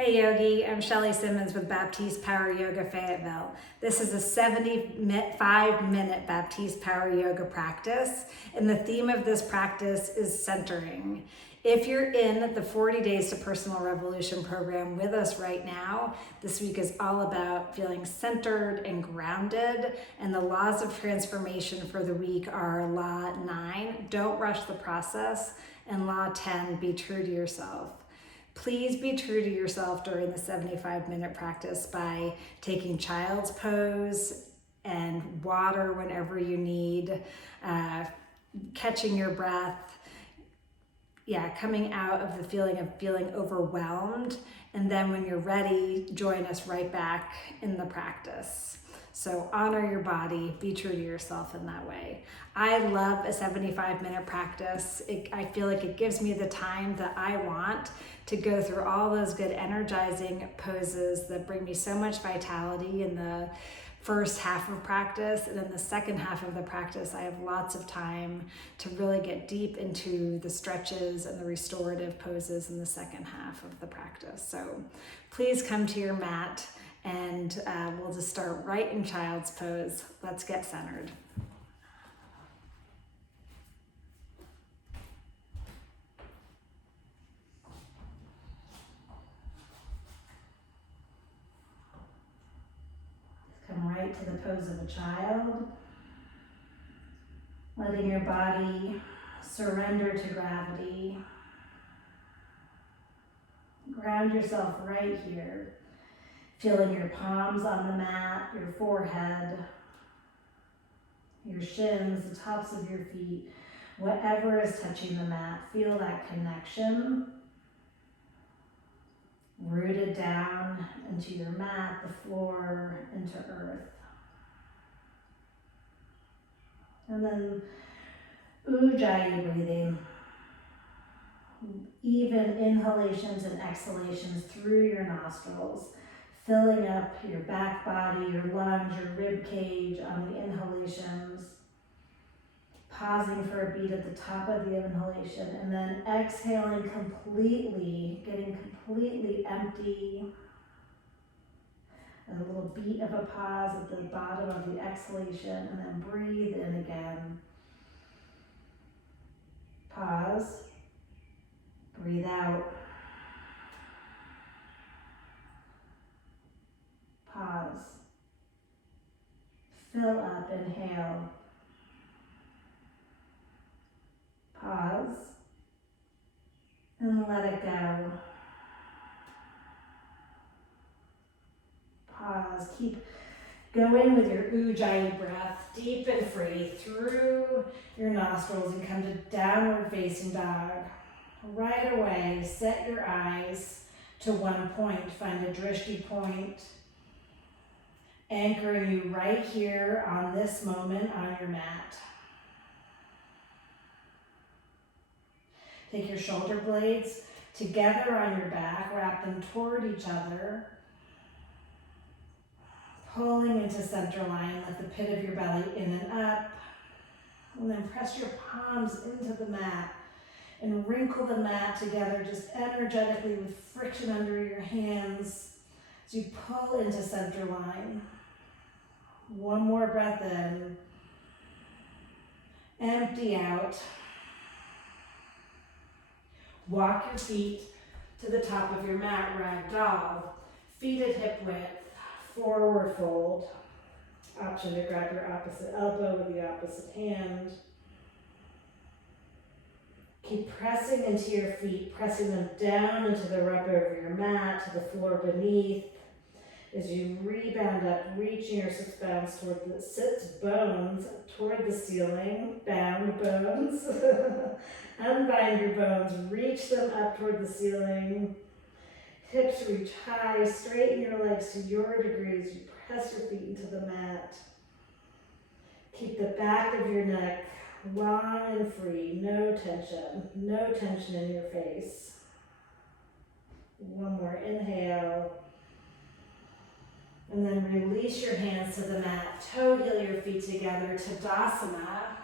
Hey Yogi, I'm Shelly Simmons with Baptiste Power Yoga Fayetteville. This is a 75-minute Baptiste Power Yoga practice, and the theme of this practice is centering. If you're in the 40 Days to Personal Revolution program with us right now, this week is all about feeling centered and grounded, and the laws of transformation for the week are Law 9, don't rush the process, and Law 10, be true to yourself. Please be true to yourself during the 75-minute practice by taking child's pose and water whenever you need, catching your breath, coming out of the feeling of feeling overwhelmed. And then when you're ready, join us right back in the practice. So honor your body, be true to yourself in that way. I love a 75-minute practice. I feel like it gives me the time that I want to go through all those good energizing poses that bring me so much vitality in the first half of practice. And in the second half of the practice, I have lots of time to really get deep into the stretches and the restorative poses in the second half of the practice. So please come to your mat, and we'll just start right in child's pose. Let's get centered. Come right to the pose of a child, letting your body surrender to gravity. Ground yourself right here. Feeling your palms on the mat, your forehead, your shins, the tops of your feet, whatever is touching the mat, feel that connection. Rooted down into your mat, the floor, into earth. And then Ujjayi breathing. Even inhalations and exhalations through your nostrils, filling up your back body, your lungs, your rib cage on the inhalations, pausing for a beat at the top of the inhalation, and then exhaling completely, getting completely empty. And a little beat of a pause at the bottom of the exhalation, and then breathe in again. Pause, breathe out. Pause. Fill up, inhale. Pause. And let it go. Pause. Keep going with your Ujjayi breath, deep and free through your nostrils, and come to downward facing dog. Right away, set your eyes to one point. Find a drishti point, anchoring you right here on this moment on your mat. Take your shoulder blades together on your back, wrap them toward each other, pulling into center line. Let the pit of your belly in and up, and then press your palms into the mat and wrinkle the mat together just energetically with friction under your hands as you pull into center line. One more breath in. Empty out. Walk your feet to the top of your mat, ragdoll. Feet at hip width, forward fold. Option to grab your opposite elbow with the opposite hand. Keep pressing into your feet, pressing them down into the rubber of your mat, to the floor beneath. As you rebound up, reaching your sits bones toward the ceiling, bound bones. Unbind your bones, reach them up toward the ceiling. Hips reach high, straighten your legs to your degree as you press your feet into the mat. Keep the back of your neck long and free, no tension in your face. One more inhale. And then release your hands to the mat, toe heel your feet together, Tadasana.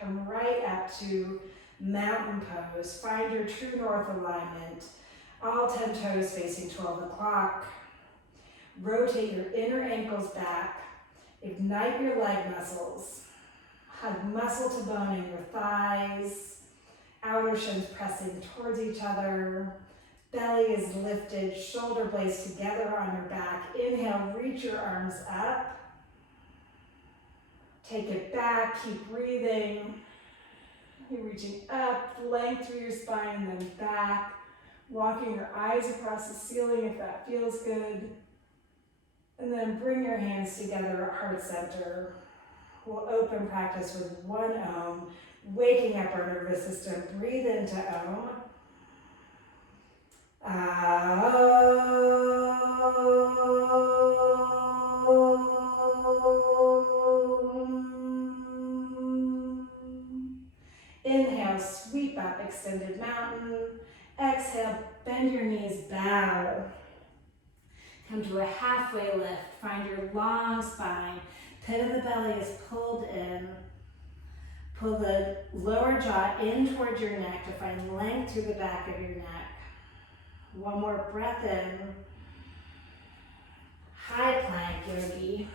Come right up to mountain pose. Find your true north alignment. All 10 toes facing 12 o'clock. Rotate your inner ankles back. Ignite your leg muscles. Hug muscle to bone in your thighs. Outer shins pressing towards each other. Belly is lifted, shoulder blades together on your back. Inhale, reach your arms up. Take it back, keep breathing. You're reaching up, length through your spine, then back. Walking your eyes across the ceiling if that feels good. And then bring your hands together at heart center. We'll open practice with one Om, waking up our nervous system. Breathe into Om. Inhale, sweep up, extended mountain. Exhale, bend your knees, bow. Come to a halfway lift. Find your long spine. Pit of the belly is pulled in. Pull the lower jaw in towards your neck to find length through the back of your neck. One more breath in. High plank, yogi.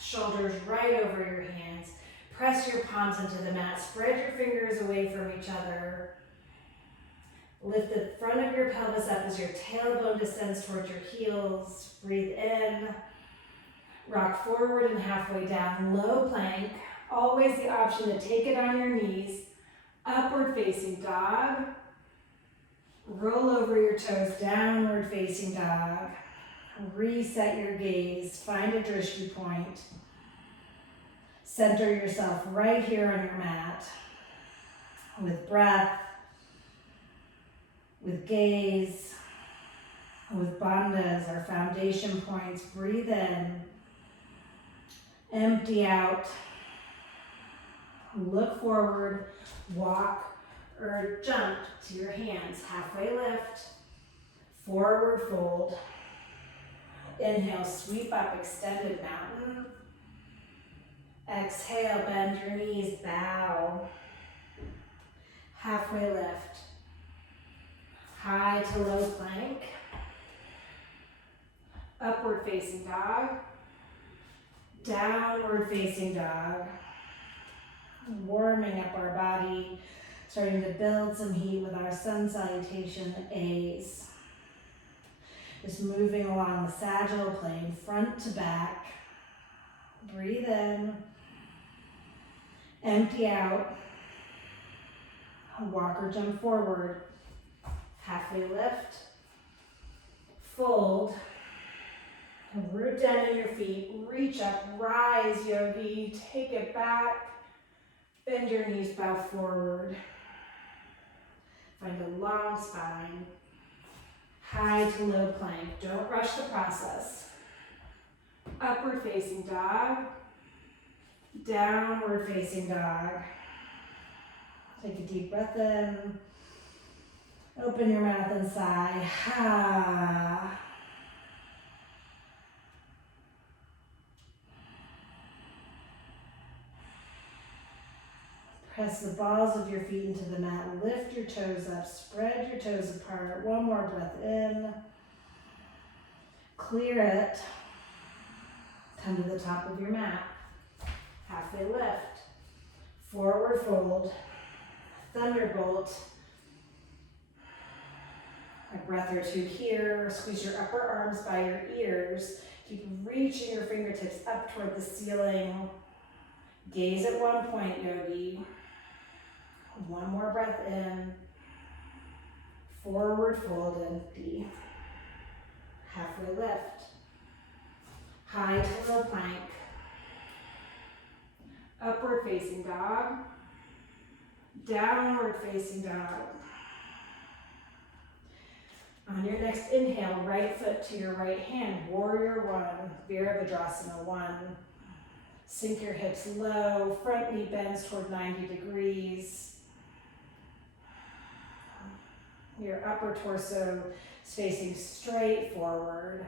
Shoulders right over your hands. Press your palms into the mat. Spread your fingers away from each other. Lift the front of your pelvis up as your tailbone descends towards your heels. Breathe in. Rock forward and halfway down. Low plank. Always the option to take it on your knees. Upward facing dog. Roll over your toes. Downward facing dog. Reset your gaze. Find a drishti point. Center yourself right here on your mat. With breath. With gaze, with bandhas, our foundation points. Breathe in, empty out, look forward, walk or jump to your hands. Halfway lift, forward fold. Inhale, sweep up, extended mountain. Exhale, bend your knees, bow. Halfway lift. High to low plank, upward facing dog, downward facing dog, warming up our body, starting to build some heat with our sun salutation A's. Just moving along the sagittal plane, front to back, breathe in, empty out, walk or jump forward. Halfway lift, fold, root down in your feet, reach up, rise yogi, take it back, bend your knees, bow forward. Find a long spine, high to low plank, don't rush the process. Upward facing dog, downward facing dog. Take a deep breath in. Open your mouth and sigh. Ha. Press the balls of your feet into the mat. Lift your toes up. Spread your toes apart. One more breath in. Clear it. Come to the top of your mat. Halfway lift. Forward fold. Thunderbolt. A breath or two here. Squeeze your upper arms by your ears. Keep reaching your fingertips up toward the ceiling. Gaze at one point, yogi. One more breath in. Forward fold, empty. Halfway lift. High to low plank. Upward facing dog. Downward facing dog. On your next inhale, right foot to your right hand, warrior one, Virabhadrasana one. Sink your hips low, front knee bends toward 90 degrees. Your upper torso is facing straight forward.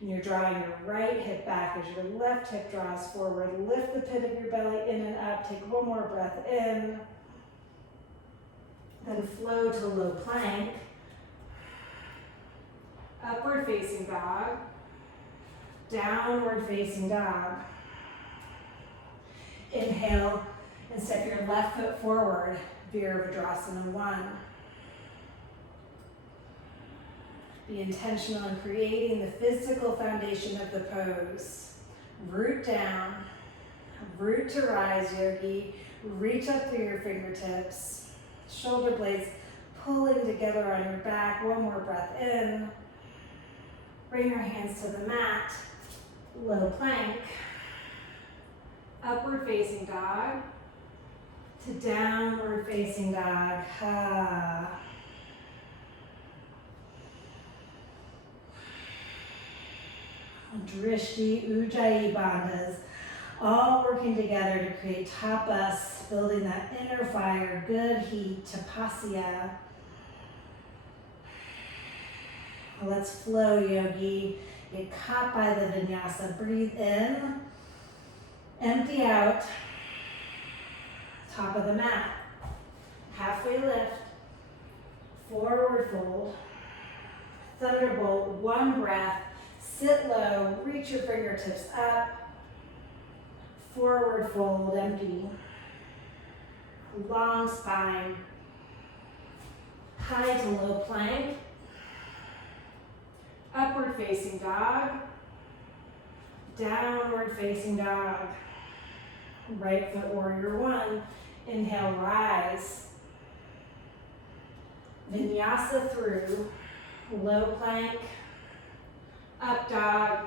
And you're drawing your right hip back as your left hip draws forward. Lift the pit of your belly in and up. Take one more breath in. Then flow to low plank. Upward facing dog. Downward facing dog. Inhale and step your left foot forward, Virabhadrasana 1. Be intentional in creating the physical foundation of the pose. Root down, root to rise, yogi. Reach up through your fingertips. Shoulder blades pulling together on your back. One more breath in. Bring your hands to the mat. Low plank. Upward facing dog to downward facing dog. Drishti, Ujjayi bandhas, all working together to create tapas, building that inner fire, good heat, tapasya. Let's flow, yogi. Get caught by the vinyasa. Breathe in, empty out, top of the mat. Halfway lift, forward fold, thunderbolt, one breath. Sit low, reach your fingertips up, forward fold, empty, long spine, high to low plank, upward facing dog, downward facing dog, right foot warrior 1, inhale, rise, vinyasa through, low plank, up dog,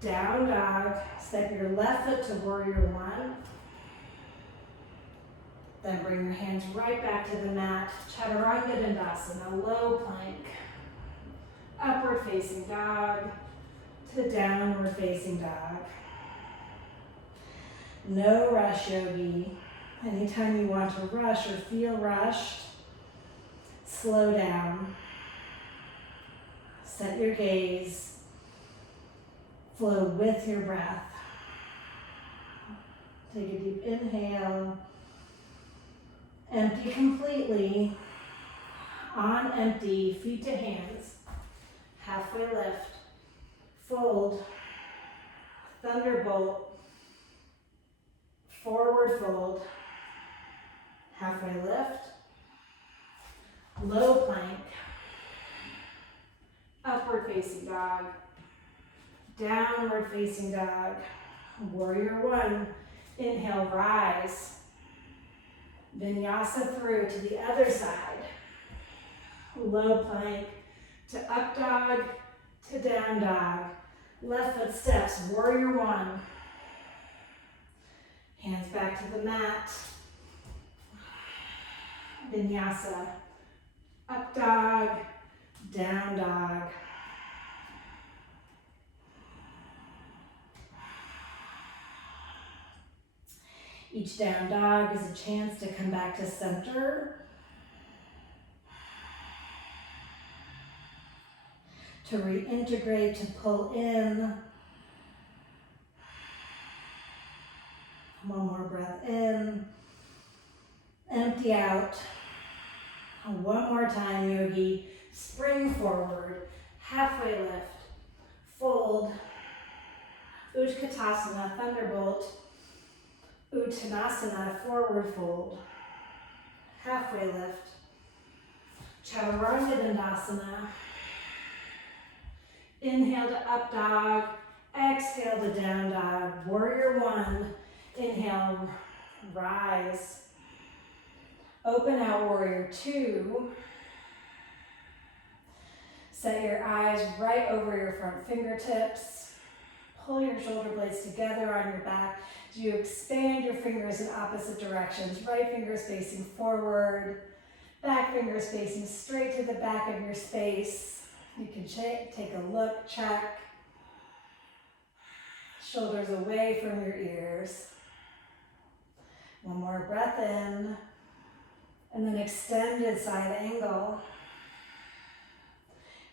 down dog. Step your left foot to warrior 1. Then bring your hands right back to the mat. Chaturanga Dandasana, low plank. Upward facing dog to downward facing dog. No rush, yogi. Anytime you want to rush or feel rushed, slow down. Set your gaze, flow with your breath. Take a deep inhale, empty completely, on empty, feet to hands, halfway lift, fold, thunderbolt, forward fold, halfway lift, low plank, upward facing dog, downward facing dog, warrior 1, inhale, rise, vinyasa through to the other side, low plank to up dog to down dog, left foot steps, warrior 1, hands back to the mat, vinyasa, up dog, down dog. Each down dog is a chance to come back to center, to reintegrate, to pull in. One more breath in, empty out. One more time, yogi. Spring forward, halfway lift, fold, Utkatasana, thunderbolt, Uttanasana, forward fold, halfway lift, Chaturanga Dandasana, inhale to up dog, exhale to down dog, warrior 1, inhale, rise, open out, warrior 2, set your eyes right over your front fingertips. Pull your shoulder blades together on your back. Do you expand your fingers in opposite directions? Right fingers facing forward, back fingers facing straight to the back of your space. You can take a look, check. Shoulders away from your ears. One more breath in, and then extended side angle.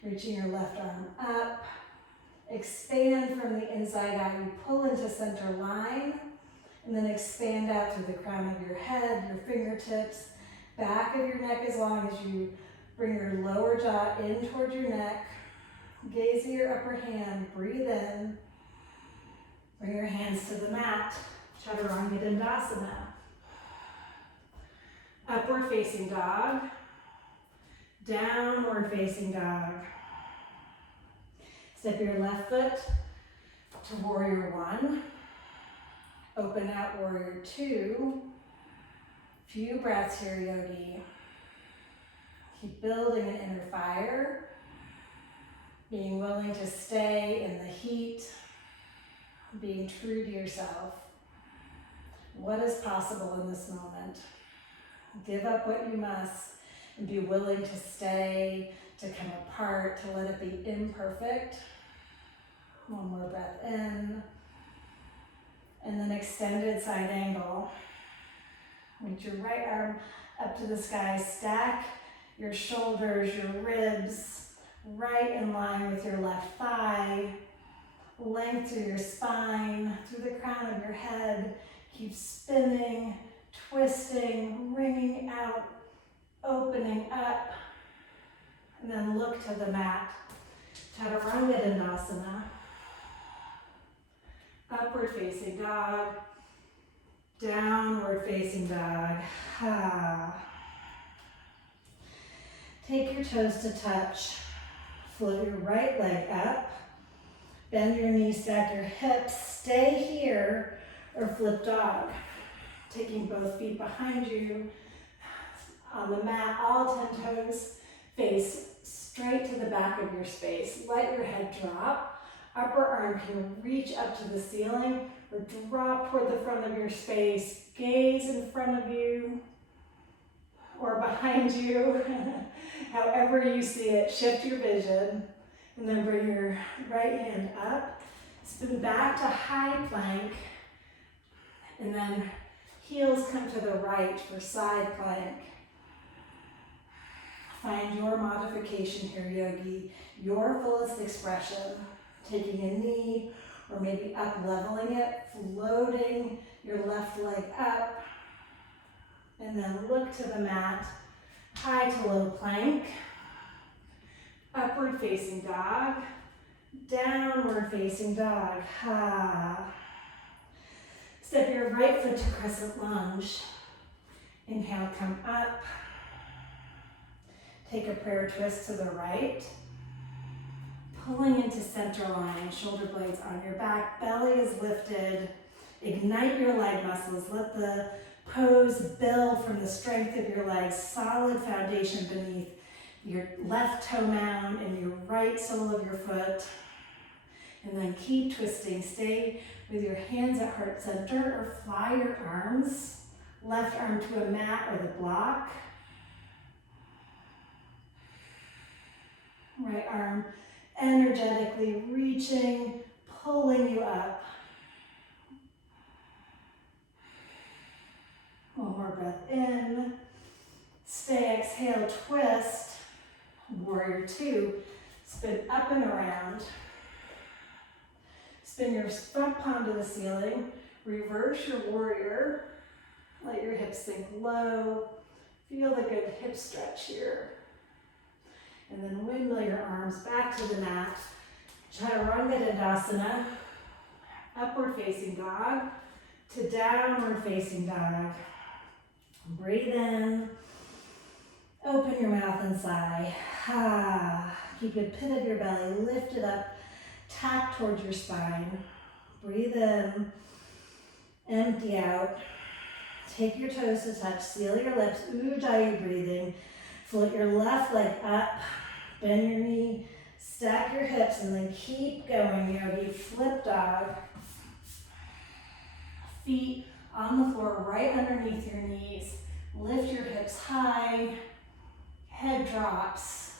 Reaching your left arm up, expand from the inside out. You pull into center line, and then expand out through the crown of your head, your fingertips, Back of your neck as long as you bring your lower jaw in towards your neck. Gaze at your upper hand. Breathe in. Bring your hands to the mat. Chaturanga Dandasana. Upward facing dog. Downward facing dog. Step your left foot to warrior one. Open out warrior two. Few breaths here, yogi. Keep building an inner fire. Being willing to stay in the heat. Being true to yourself. What is possible in this moment? Give up what you must and be willing to stay, to come apart, to let it be imperfect. One more breath in. And then extended side angle. Reach your right arm up to the sky. Stack your shoulders, your ribs, right in line with your left thigh. Length through your spine, through the crown of your head. Keep spinning, twisting, wringing out, opening up. And then look to the mat. Chaturanga Dandasana. Upward facing dog. Downward facing dog. Take your toes to touch. Float your right leg up. Bend your knees, stack your hips. Stay here or flip dog. Taking both feet behind you. On the mat, all 10 toes face straight to the back of your space. Let your head drop. Upper arm can reach up to the ceiling or drop toward the front of your space. Gaze in front of you or behind you, however you see it. Shift your vision and then bring your right hand up. Spin back to high plank and then heels come to the right for side plank. Find your modification here, yogi, your fullest expression. Taking a knee or maybe up leveling it, floating your left leg up, and then look to the mat, high to low plank, upward facing dog, downward facing dog. Step your right foot to crescent lunge. Inhale, come up. Take a prayer twist to the right. Pulling into center line, shoulder blades on your back, belly is lifted. Ignite your leg muscles. Let the pose build from the strength of your legs. Solid foundation beneath your left toe mound and your right sole of your foot. And then keep twisting. Stay with your hands at heart center or fly your arms. Left arm to a mat or the block. Right arm energetically reaching, pulling you up. One more breath in. Stay, exhale, twist. Warrior two. Spin up and around. Spin your front palm to the ceiling. Reverse your warrior. Let your hips sink low. Feel the good hip stretch here. And then windmill your arms back to the mat. Chaturanga Dandasana. Upward facing dog to downward facing dog. Breathe in. Open your mouth and sigh. Keep the pit of your belly lifted up. Tap towards your spine. Breathe in. Empty out. Take your toes to touch. Seal your lips. Ujjayi breathing. Float your left leg up. Bend your knee. Stack your hips and then keep going, yogi. Flip dog. Feet on the floor right underneath your knees. Lift your hips high. Head drops.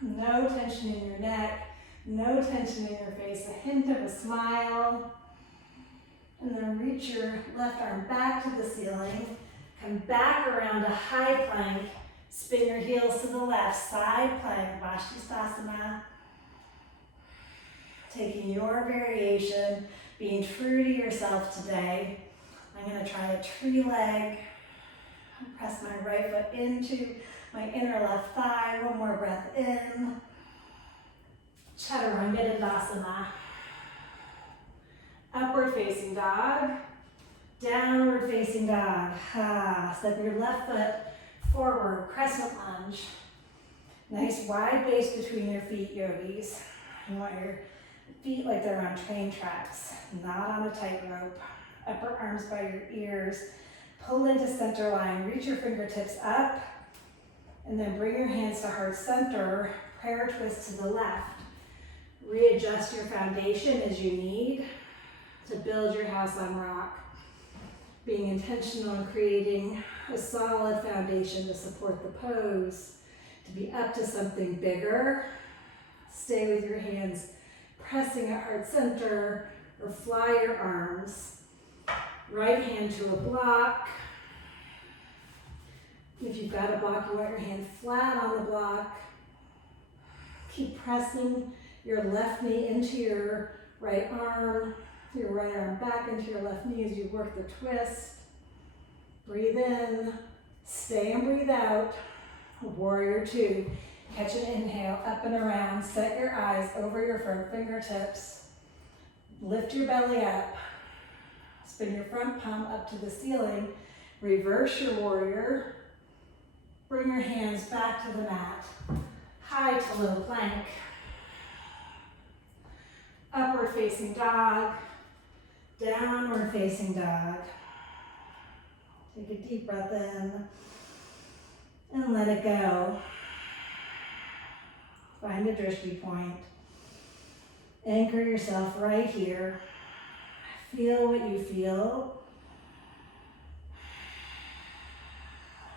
No tension in your neck. No tension in your face. A hint of a smile. And then reach your left arm back to the ceiling. Come back around to high plank. Spin your heels to the left. Side plank. Vashisthasana. Taking your variation. Being true to yourself today. I'm going to try a tree leg. Press my right foot into my inner left thigh. One more breath in. Chaturanga Dandasana. Upward facing dog. Downward facing dog. Step your left foot forward, crescent lunge. Nice wide base between your feet, yogis. You want your feet like they're on train tracks, not on a tightrope. Upper arms by your ears. Pull into center line. Reach your fingertips up. And then bring your hands to heart center. Prayer twist to the left. Readjust your foundation as you need to build your house on rock. Being intentional in creating a solid foundation to support the pose. To be up to something bigger. Stay with your hands pressing at heart center or fly your arms. Right hand to a block. If you've got a block, you want your hand flat on the block. Keep pressing your left knee into your right arm back into your left knee as you work the twist. Breathe in, stay and breathe out. Warrior two. Catch an inhale, up and around. Set your eyes over your front fingertips. Lift your belly up. Spin your front palm up to the ceiling. Reverse your warrior. Bring your hands back to the mat. High to low plank. Upward facing dog. Downward facing dog. Take a deep breath in and let it go. Find a drishti point. Anchor yourself right here. Feel what you feel.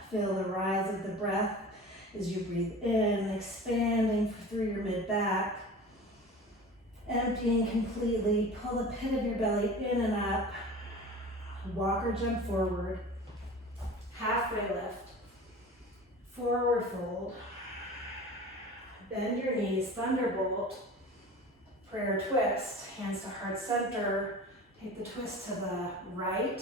Feel the rise of the breath as you breathe in, expanding through your mid-back. Emptying completely. Pull the pit of your belly in and up. Walk or jump forward. Halfway lift. Forward fold. Bend your knees, thunderbolt. Prayer twist. Hands to heart center. Take the twist to the right,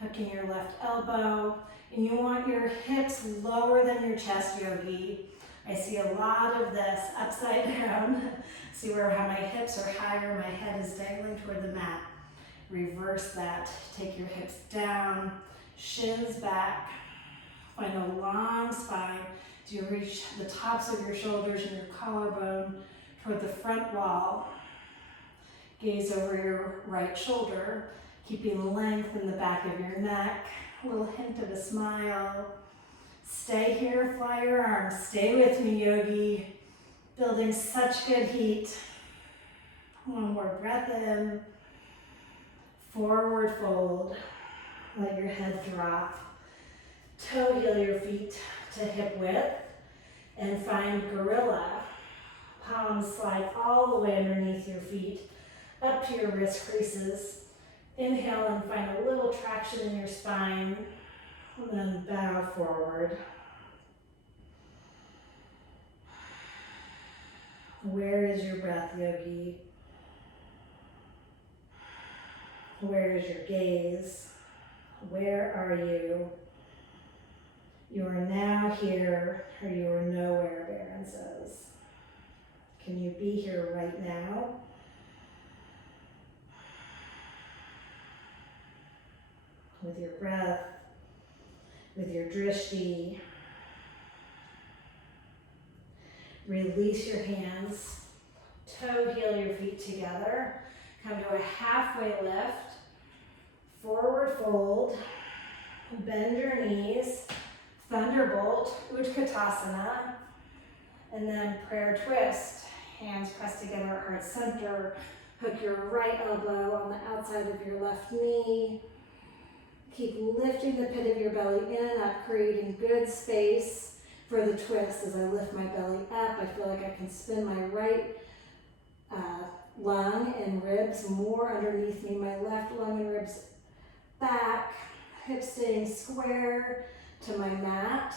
hooking your left elbow. And you want your hips lower than your chest, yogi. I see a lot of this upside down. See how my hips are higher, my head is dangling toward the mat. Reverse that. Take your hips down, shins back. Find a long spine as you reach the tops of your shoulders and your collarbone toward the front wall. Gaze over your right shoulder, keeping length in the back of your neck. A little hint of a smile. Stay here, fly your arms. Stay with me, yogi. Building such good heat. One more breath in. Forward fold. Let your head drop. Toe heel your feet to hip width. And find gorilla. Palms slide all the way underneath your feet, up to your wrist creases. Inhale and find a little traction in your spine. And then bow forward. Where is your breath, yogi? Where is your gaze? Where are you? You are now here, or you are nowhere, Baron says. Can you be here right now? With your breath, with your drishti. Release your hands, toe heel your feet together. Come to a halfway lift, forward fold, bend your knees, thunderbolt, Utkatasana, and then prayer twist. Hands pressed together at heart center. Hook your right elbow on the outside of your left knee. Keep lifting the pit of your belly in and up, creating good space for the twist. As I lift my belly up, I feel like I can spin my right lung and ribs more underneath me. My left lung and ribs back, hips staying square to my mat.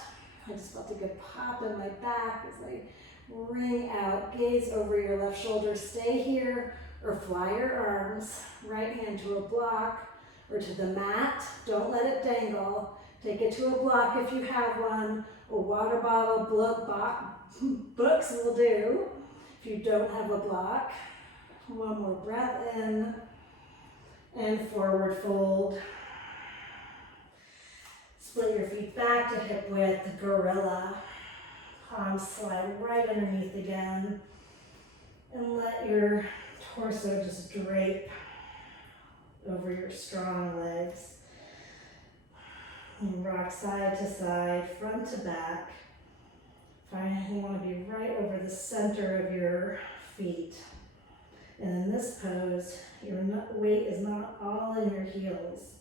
I just felt a good pop in my back as I ring out. Gaze over your left shoulder. Stay here or fly your arms. Right hand to a block or to the mat. Don't let it dangle. Take it to a block if you have one. A water bottle, books will do if you don't have a block. One more breath in and forward fold. Split your feet back to hip width, gorilla. Palms slide right underneath again. And let your torso just drape over your strong legs. And rock side to side, front to back. Find you want to be right over the center of your feet. And in this pose, your weight is not all in your heels.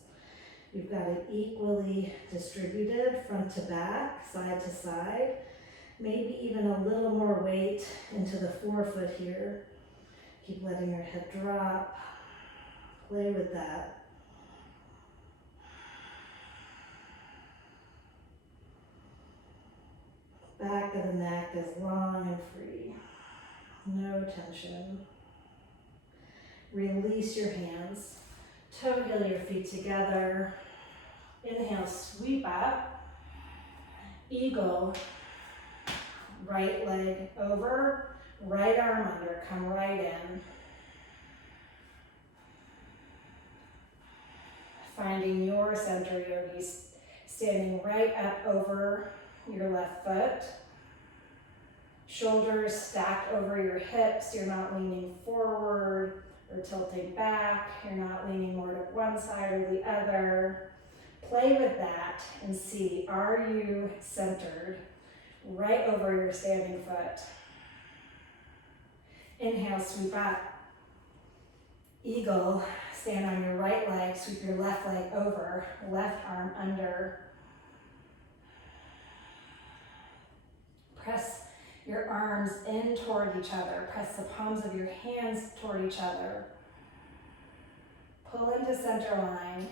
You've got it equally distributed, front to back, side to side. Maybe even a little more weight into the forefoot here. Keep letting your head drop. Play with that. Back of the neck is long and free. No tension. Release your hands. Toe heel your feet together. Inhale, sweep up. Eagle. Right leg over. Right arm under. Come right in. Finding your center, yogis. Standing right up over your left foot. Shoulders stacked over your hips. You're not leaning forward or tilting back. You're not leaning more to one side or the other. Play with that and see, are you centered right over your standing foot? Inhale, sweep up. Eagle, stand on your right leg, sweep your left leg over, left arm under. Press your arms in toward each other. Press the palms of your hands toward each other. Pull into center line.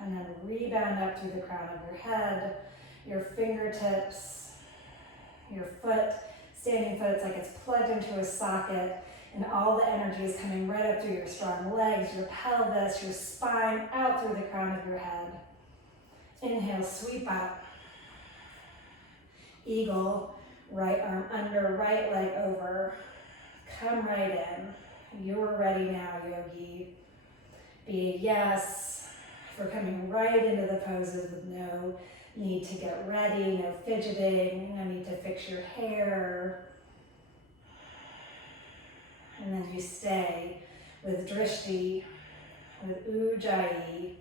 And then rebound up through the crown of your head, your fingertips, your foot, standing foot. It's like it's plugged into a socket, and all the energy is coming right up through your strong legs, your pelvis, your spine, out through the crown of your head. Inhale, sweep up. Eagle, right arm under, right leg over. Come right in. You're ready now, yogi. Be a yes for coming right into the poses with no need to get ready, no fidgeting, no need to fix your hair. And then you stay with drishti, with ujjayi.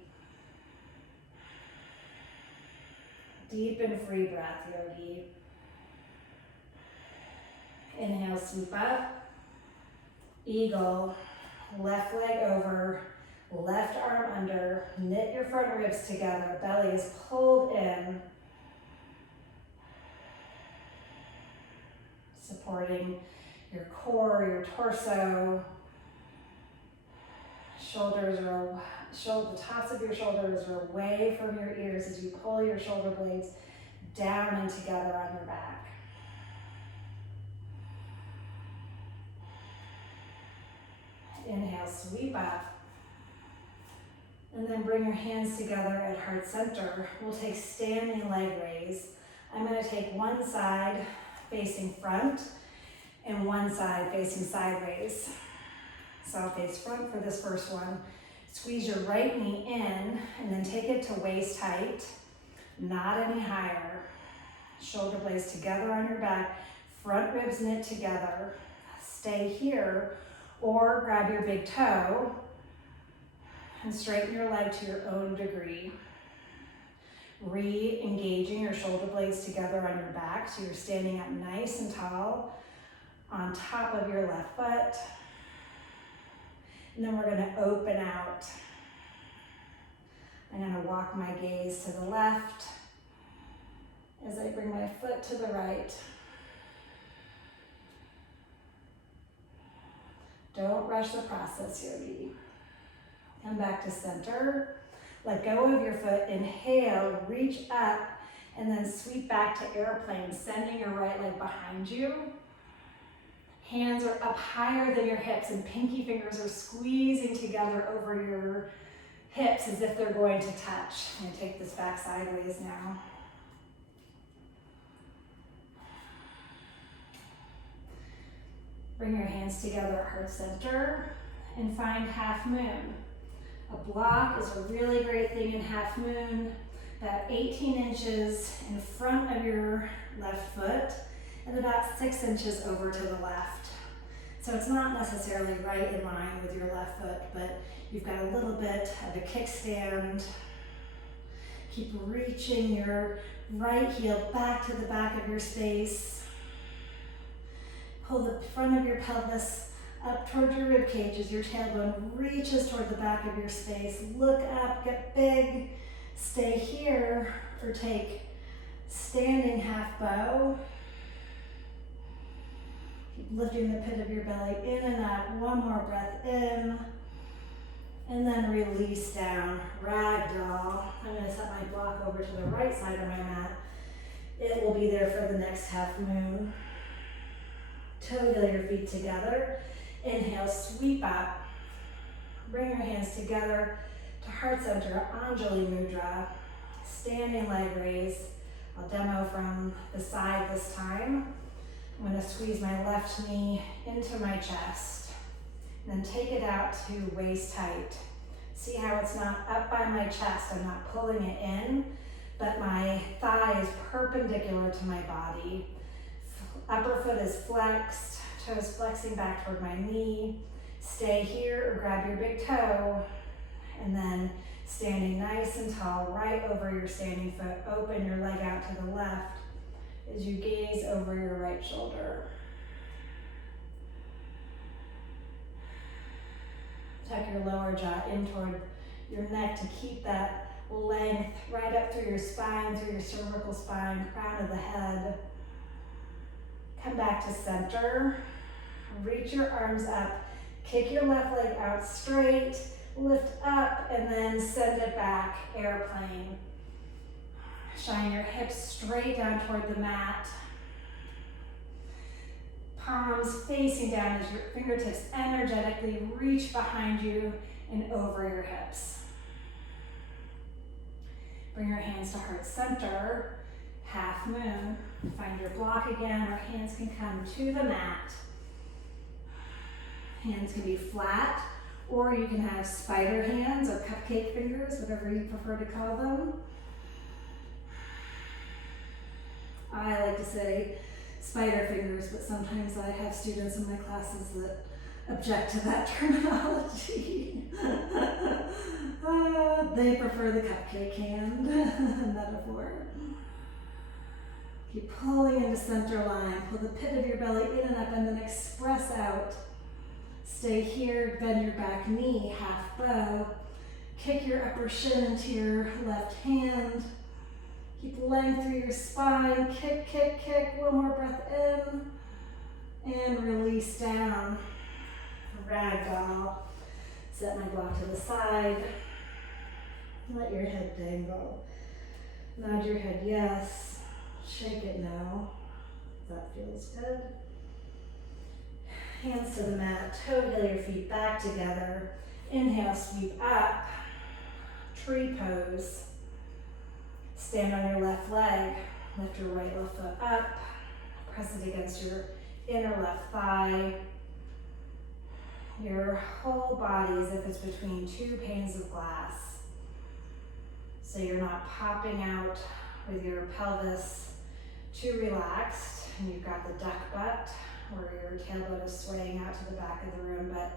Deep and free breath, yogi. Inhale, sweep up. Eagle, left leg over, left arm under. Knit your front ribs together. Belly is pulled in. Supporting your core, your torso. The tops of your shoulders are away from your ears as you pull your shoulder blades down and together on your back. Inhale, sweep up. And then bring your hands together at heart center. We'll take standing leg raise. I'm going to take one side facing front and one side facing sideways. So I'll face front for this first one. Squeeze your right knee in and then take it to waist height, not any higher. Shoulder blades together on your back, front ribs knit together. Stay here or grab your big toe and straighten your leg to your own degree. Re-engaging your shoulder blades together on your back so you're standing up nice and tall on top of your left foot. And then we're going to open out. I'm going to walk my gaze to the left as I bring my foot to the right. Don't rush the process, yogi. Come back to center. Let go of your foot. Inhale, reach up, and then sweep back to airplane, sending your right leg behind you. Hands are up higher than your hips and pinky fingers are squeezing together over your hips as if they're going to touch. I'm gonna take this back sideways now. Bring your hands together at heart center and find half moon. A block is a really great thing in half moon, about 18 inches in front of your left foot and about 6 inches over to the left. So it's not necessarily right in line with your left foot, but you've got a little bit of a kickstand. Keep reaching your right heel back to the back of your space. Pull the front of your pelvis up toward your rib cage as your tailbone reaches toward the back of your space. Look up, get big, stay here, or take standing half bow. Keep lifting the pit of your belly in and out. One more breath in, and then release down, ragdoll. I'm gonna set my block over to the right side of my mat. It will be there for the next half moon. Toe your feet together. Inhale, sweep up. Bring your hands together to heart center, Anjali Mudra. Standing leg raise. I'll demo from the side this time. I'm gonna squeeze my left knee into my chest. Then take it out to waist height. See how it's not up by my chest, I'm not pulling it in, but my thigh is perpendicular to my body. Upper foot is flexed, toes flexing back toward my knee. Stay here or grab your big toe. And then standing nice and tall, right over your standing foot. Open your leg out to the left as you gaze over your right shoulder. Tuck your lower jaw in toward your neck to keep that length right up through your spine, through your cervical spine, crown of the head. Come back to center, reach your arms up, kick your left leg out straight, lift up, and then send it back, airplane. Shine your hips straight down toward the mat. Palms facing down as your fingertips energetically reach behind you and over your hips. Bring your hands to heart center, half moon. Find your block again, or hands can come to the mat. Hands can be flat, or you can have spider hands or cupcake fingers, whatever you prefer to call them. I like to say spider fingers, but sometimes I have students in my classes that object to that terminology. They prefer the cupcake hand metaphor. Keep pulling into center line. Pull the pit of your belly in and up and then express out. Stay here, bend your back knee, half bow. Kick your upper shin into your left hand. Keep length through your spine. Kick, kick, kick. One more breath in. And release down. Ragdoll. Set my block to the side. Let your head dangle. Nod your head yes. Shake it no. That feels good. Hands to the mat. Toe heel your feet back together. Inhale, sweep up. Tree pose. Stand on your left leg. Lift your right left foot up. Press it against your inner left thigh. Your whole body as if it's between two panes of glass. So you're not popping out with your pelvis too relaxed. And you've got the duck butt where your tailbone is swaying out to the back of the room, but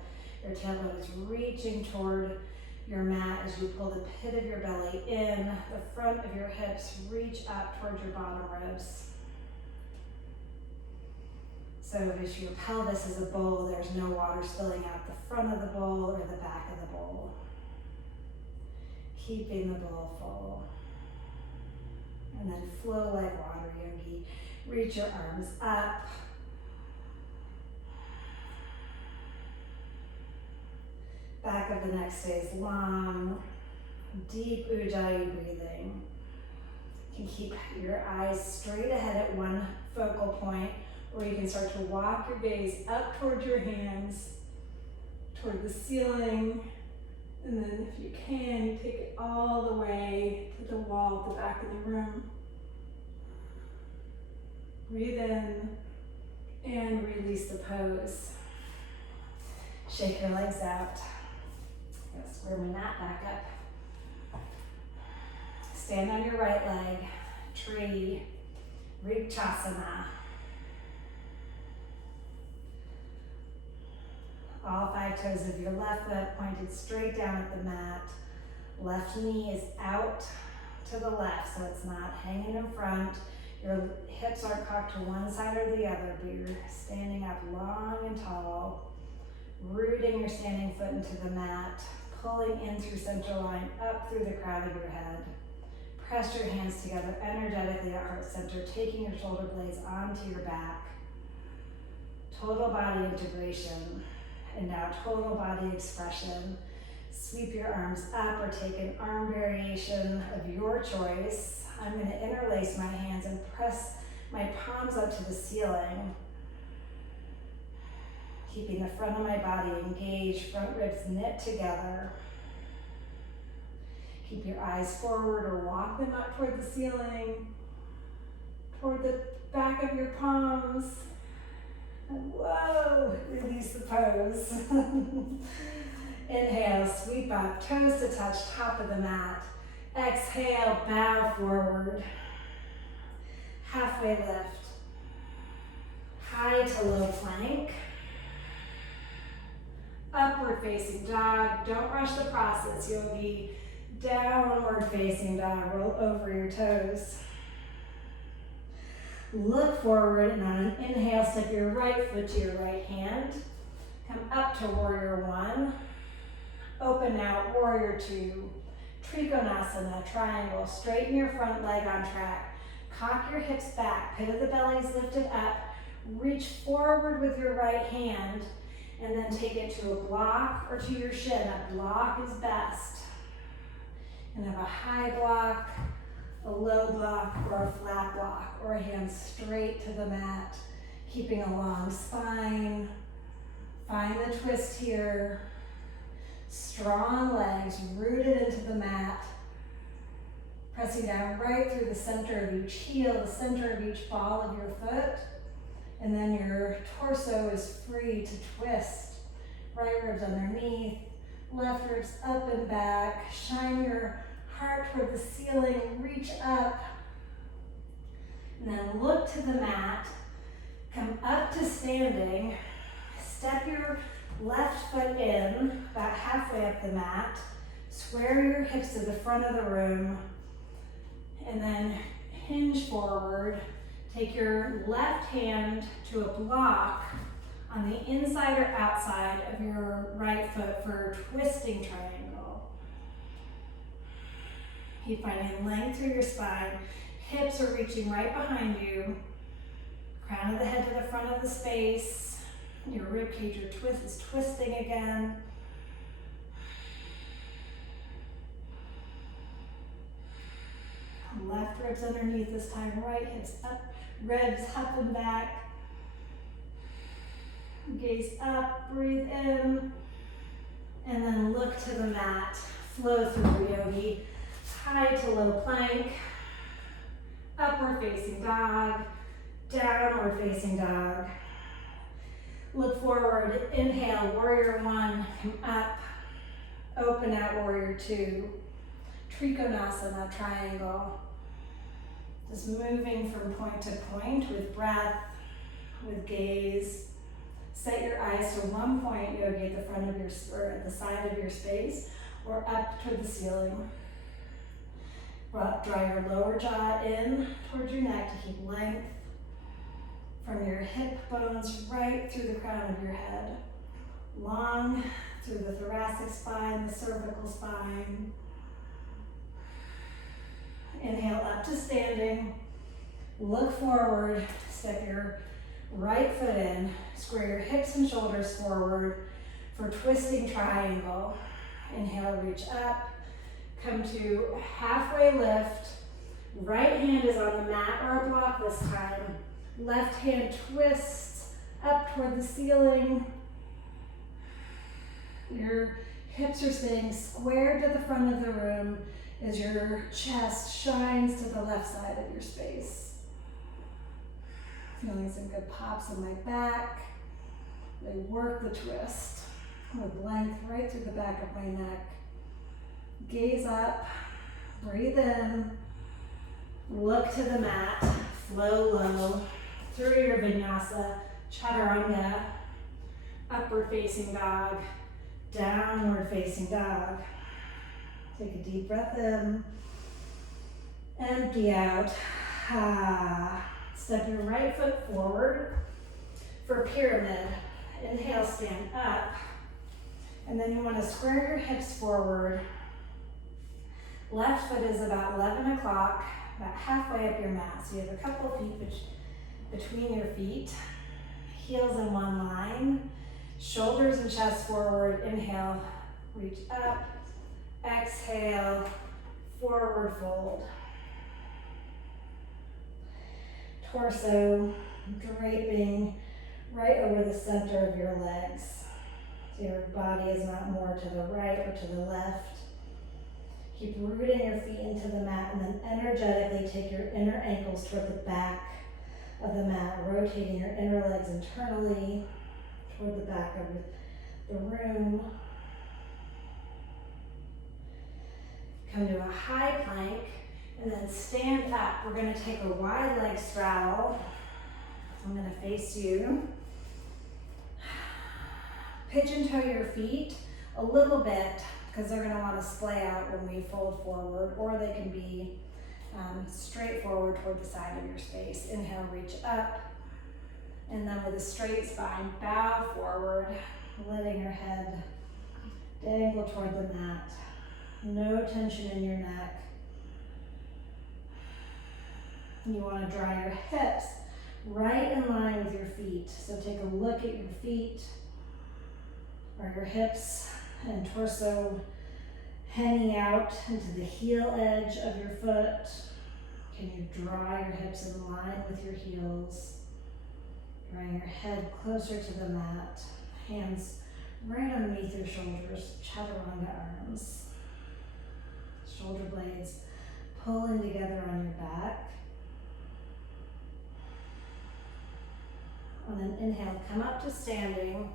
your tailbone is reaching toward your mat as you pull the pit of your belly in, the front of your hips reach up towards your bottom ribs. So if your pelvis is a bowl, there's no water spilling out the front of the bowl or the back of the bowl. Keeping the bowl full. And then flow like water, yogi. Reach your arms up. Back of the neck stays long. Deep Ujjayi breathing. You can keep your eyes straight ahead at one focal point, or you can start to walk your gaze up toward your hands, toward the ceiling, And then if you can, you take it all the way to the wall at the back of the room. Breathe in and release the pose. Shake your legs out. Square my mat back up. Stand on your right leg, tree, Vrikshasana. All 5 toes of your left foot pointed straight down at the mat. Left knee is out to the left, so it's not hanging in front. Your hips aren't cocked to one side or the other, but you're standing up long and tall, rooting your standing foot into the mat, pulling in through center line, up through the crown of your head. Press your hands together energetically at heart center, taking your shoulder blades onto your back. Total body integration. And now total body expression. Sweep your arms up or take an arm variation of your choice. I'm going to interlace my hands and press my palms up to the ceiling. Keeping the front of my body engaged, front ribs knit together. Keep your eyes forward or walk them up toward the ceiling, toward the back of your palms. And whoa, release the pose. Inhale, sweep up, toes to touch, top of the mat. Exhale, bow forward. Halfway lift. High to low plank. Upward facing dog. Don't rush the process. You'll be downward facing dog. Roll over your toes. Look forward, and on an inhale, step your right foot to your right hand. Come up to warrior one. Open out, warrior two. Trikonasana, triangle. Straighten your front leg on track. Cock your hips back. Pit of the belly is lifted up. Reach forward with your right hand, and then take it to a block or to your shin. A block is best. And have a high block, a low block, or a flat block, or a hand straight to the mat, keeping a long spine. Find the twist here. Strong legs rooted into the mat. Pressing down right through the center of each heel, the center of each ball of your foot. And then your torso is free to twist. Right ribs underneath, left ribs up and back. Shine your heart toward the ceiling, reach up. And then look to the mat. Come up to standing. Step your left foot in, about halfway up the mat. Square your hips to the front of the room. And then hinge forward. Take your left hand to a block on the inside or outside of your right foot for a twisting triangle. Keep finding length through your spine. Hips are reaching right behind you. Crown of the head to the front of the space. Your rib cage, your twist is twisting again. Left ribs underneath this time, right hips up, ribs up and back. Gaze up, breathe in, and then look to the mat. Flow through yogi. High to low plank, upward facing dog, downward facing dog. Look forward, inhale, warrior one, come up, open out, warrior two. Trikonasana, triangle. Just moving from point to point with breath, with gaze. Set your eyes to one point, yogi, at the front of your, or at the side of your space, or up toward the ceiling. Draw your lower jaw in towards your neck to keep length from your hip bones right through the crown of your head. Long through the thoracic spine, the cervical spine. Inhale up to standing. Look forward. Step your right foot in. Square your hips and shoulders forward for twisting triangle. Inhale, reach up. Come to halfway lift. Right hand is on the mat or a block this time. Left hand twists up toward the ceiling. Your Hips are staying squared to the front of the room as your chest shines to the left side of your space. Feeling some good pops in my back. They work the twist with length right through the back of my neck. Gaze up, breathe in, look to the mat, flow low through your vinyasa, chaturanga, upward facing dog, downward facing dog. Take a deep breath in, empty out. Step your right foot forward for pyramid. Inhale, stand up. And then you want to square your hips forward. Left foot is about 11 o'clock, about halfway up your mat. So you have a couple feet between your feet. Heels in one line. Shoulders and chest forward. Inhale, reach up. Exhale, forward fold. Torso draping right over the center of your legs. So your body is not more to the right or to the left. Keep rooting your feet into the mat and then energetically take your inner ankles toward the back of the mat, rotating your inner legs internally toward the back of the room. Come to a high plank and then stand up. We're going to take a wide leg straddle. I'm going to face you. Pigeon toe your feet a little bit because they're going to want to splay out when we fold forward, or they can be straight forward toward the side of your space. Inhale, reach up. And then with a straight spine, bow forward, letting your head dangle toward the mat. No tension in your neck. You want to draw your hips right in line with your feet. So take a look at your feet. Are your hips and torso hanging out into the heel edge of your foot? Can you draw your hips in line with your heels? Drawing your head closer to the mat. Hands right underneath your shoulders. Chaturanga arms. Shoulder blades pulling together on your back. And then inhale, come up to standing.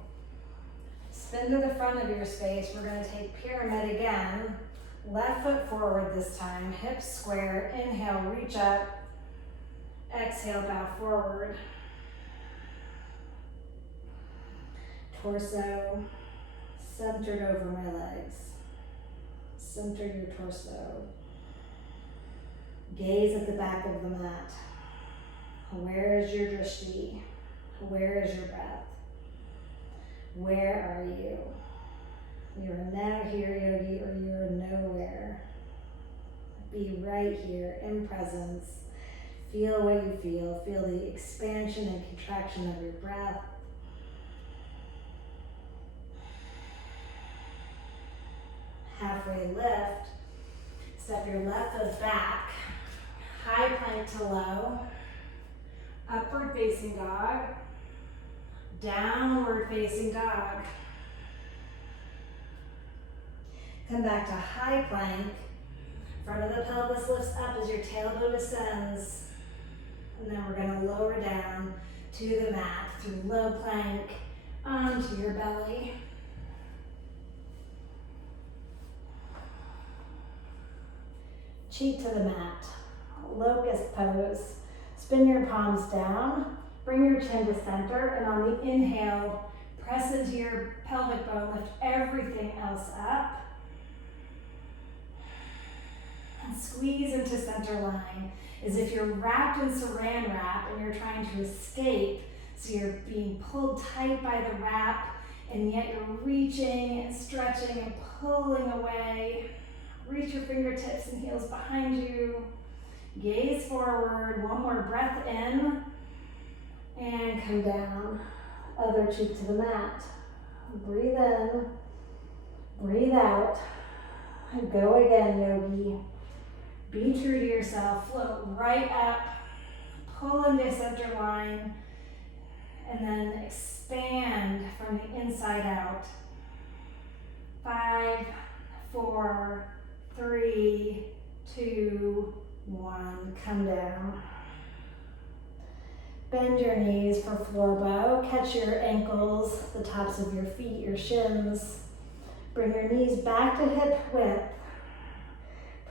Spin to the front of your space. We're going to take pyramid again. Left foot forward this time, hips square. Inhale, reach up. Exhale, bow forward. Torso centered over my legs. Center your torso. Gaze at the back of the mat. Where is your drishti? Where is your breath? Where are you? You're now here, yogi, or you're nowhere. Be right here in presence. Feel what you feel. Feel the expansion and contraction of your breath. Halfway lift. Step your left foot back. High plank to low. Upward facing dog. Downward facing dog. Come back to high plank. Front of the pelvis lifts up as your tailbone ascends. And then we're going to lower down to the mat through low plank onto your belly. Cheek to the mat. Locust pose. Spin your palms down. Bring your chin to center, and on the inhale, press into your pelvic bone, lift everything else up. And squeeze into center line, as if you're wrapped in saran wrap and you're trying to escape. So you're being pulled tight by the wrap, and yet you're reaching and stretching and pulling away. Reach your fingertips and heels behind you. Gaze forward, one more breath in. And come down, other cheek to the mat. Breathe in, breathe out, and go again, yogi. Be true to yourself, float right up, pull into center line, and then expand from the inside out. 5, 4, 3, 2, 1. Come down. Bend your knees for floor bow. Catch your ankles, the tops of your feet, your shins. Bring your knees back to hip width.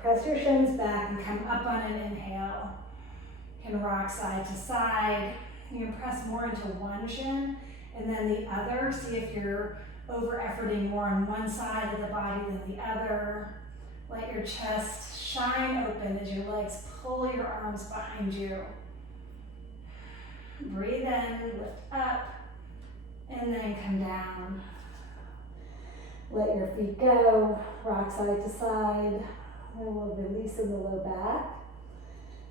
Press your shins back and come up on an inhale. You can rock side to side. You can press more into one shin and then the other. See if you're over-efforting more on one side of the body than the other. Let your chest shine open as your legs pull your arms behind you. Breathe in, lift up, and then come down. Let your feet go, rock side to side, and we'll release in the low back.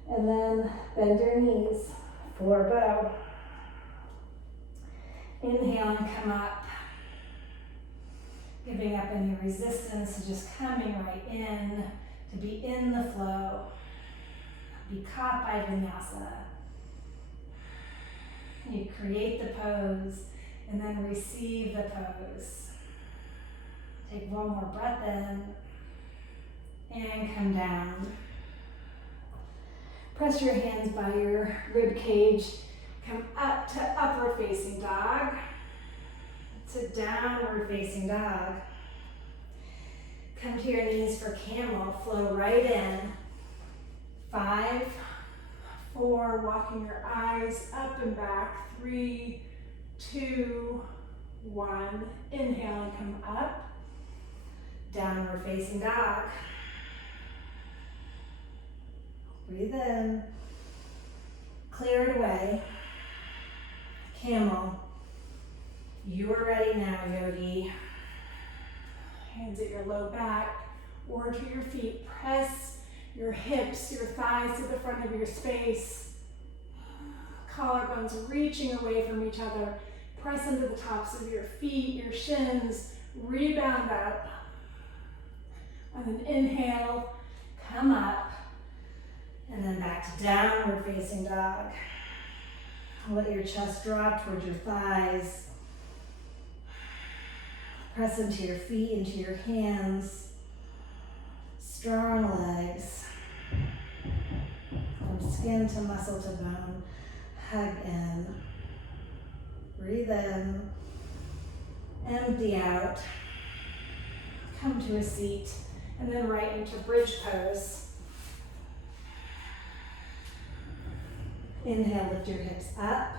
And then bend your knees, floor bow. Inhale and come up, giving up any resistance to just coming right in, to be in the flow, be caught by vinyasa. You create the pose and then receive the pose. Take one more breath in and come down. Press your hands by your rib cage. Come up to upward facing dog, to downward facing dog. Come to your knees for camel, flow right in. 5, 4, walking your eyes up and back. 3, 2, 1. Inhale and come up. Downward facing dog. Breathe in. Clear it away. Camel. You are ready now, yogi. Hands at your low back or to your feet. Press your hips, your thighs to the front of your space. Collarbones reaching away from each other. Press into the tops of your feet, your shins. Rebound up. And then inhale, come up. And then back to downward facing dog. Let your chest drop towards your thighs. Press into your feet, into your hands. Strong legs. From skin to muscle to bone. Hug in. Breathe in. Empty out. Come to a seat. And then right into bridge pose. Inhale, lift your hips up.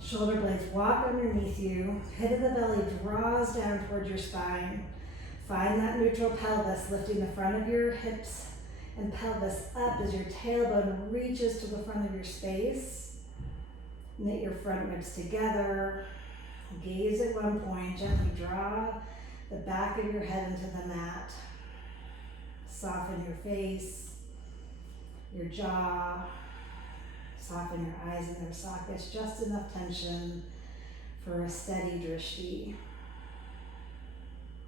Shoulder blades walk underneath you. Pit of the belly draws down towards your spine. Find that neutral pelvis, lifting the front of your hips and pelvis up as your tailbone reaches to the front of your space. Knit your front ribs together. Gaze at one point. Gently draw the back of your head into the mat. Soften your face, your jaw. Soften your eyes and their sockets, just enough tension for a steady drishti.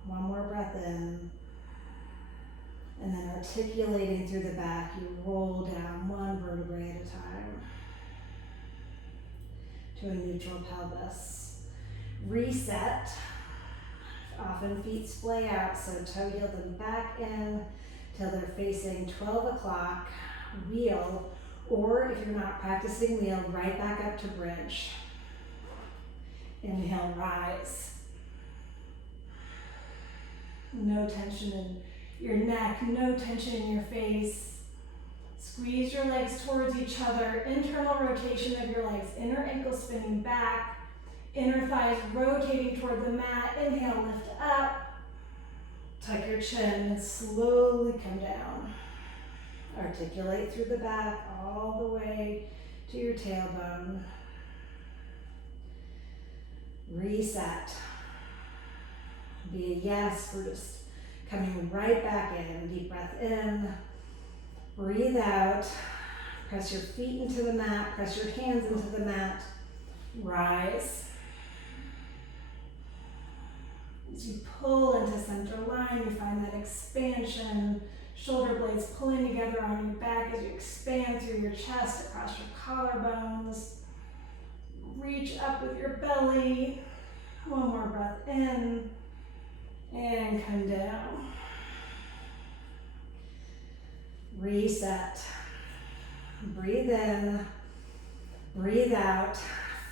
One more breath in. And then articulating through the back, you roll down one vertebrae at a time to a neutral pelvis. Reset. Often feet splay out, so toe heel them back in till they're facing 12 o'clock. Wheel. Or if you're not practicing, wheel right back up to bridge. Inhale, rise. No tension in your neck, no tension in your face. Squeeze your legs towards each other. Internal rotation of your legs. Inner ankle spinning back. Inner thighs rotating toward the mat. Inhale, lift up. Tuck your chin and slowly come down. Articulate through the back all the way to your tailbone. Reset. Be a yes for just coming right back in. Deep breath in. Breathe out. Press your feet into the mat. Press your hands into the mat. Rise. As you pull into center line, you find that expansion. Shoulder blades pulling together on your back as you expand through your chest, across your collarbones. Reach up with your belly. One more breath in. And come down. Reset. Breathe in, breathe out.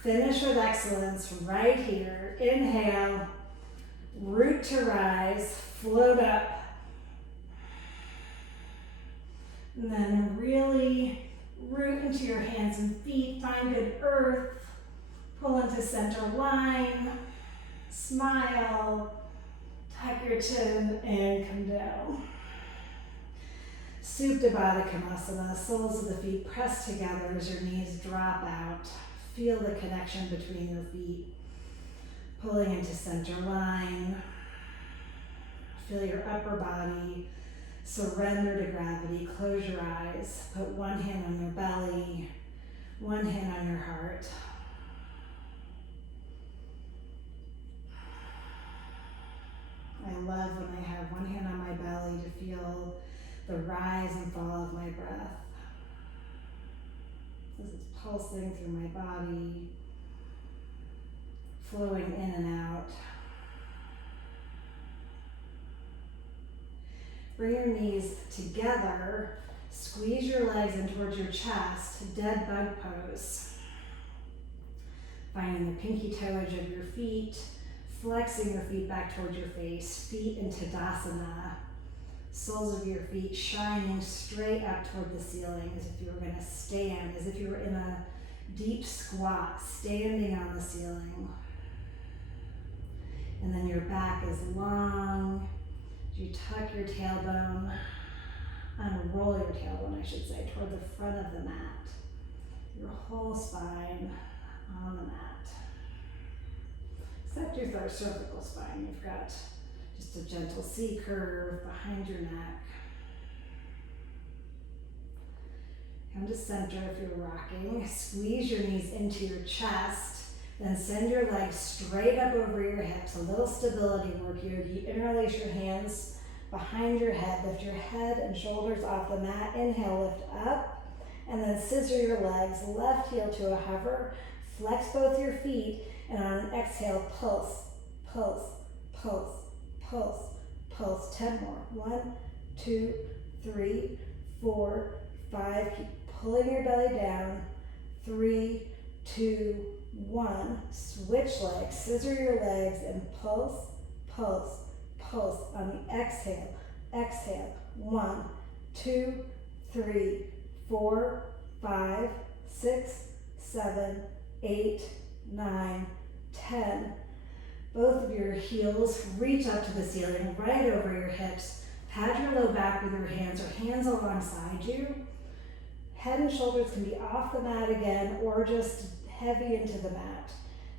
Finish with excellence right here. Inhale, root to rise, float up. And then really root into your hands and feet. Find good earth. Pull into center line. Smile. Tuck your chin and come down. Supta Baddha Konasana, soles of the feet press together as your knees drop out. Feel the connection between the feet. Pulling into center line. Feel your upper body. Surrender to gravity. Close your eyes. Put one hand on your belly, one hand on your heart. I love when I have one hand on my belly to feel the rise and fall of my breath. As it's pulsing through my body, flowing in and out. Bring your knees together, squeeze your legs in towards your chest, dead bug pose. Finding the pinky toe edge of your feet, flexing your feet back towards your face, feet in Tadasana. Soles of your feet shining straight up toward the ceiling as if you were going to stand, as if you were in a deep squat, standing on the ceiling. And then your back is long. You tuck your tailbone, unroll your tailbone, I should say, toward the front of the mat. Your whole spine on the mat. Except your cervical spine. You've got just a gentle C curve behind your neck. Come to center if you're rocking. Squeeze your knees into your chest. Then send your legs straight up over your hips. A little stability work, yogi. Interlace your hands behind your head. Lift your head and shoulders off the mat. Inhale, lift up. And then scissor your legs. Left heel to a hover. Flex both your feet. And on an exhale, pulse, pulse, pulse, pulse, pulse. 10 more. 1, 2, 3, 4, 5. Keep pulling your belly down. 3, 2, 1. Switch legs. Scissor your legs and pulse, pulse, pulse. On the exhale, exhale. 1, 2, 3, 4, 5, 6, 7, 8, 9, 10. Both of your heels reach up to the ceiling, right over your hips. Pad your low back with your hands or hands alongside you. Head and shoulders can be off the mat again or just heavy into the mat.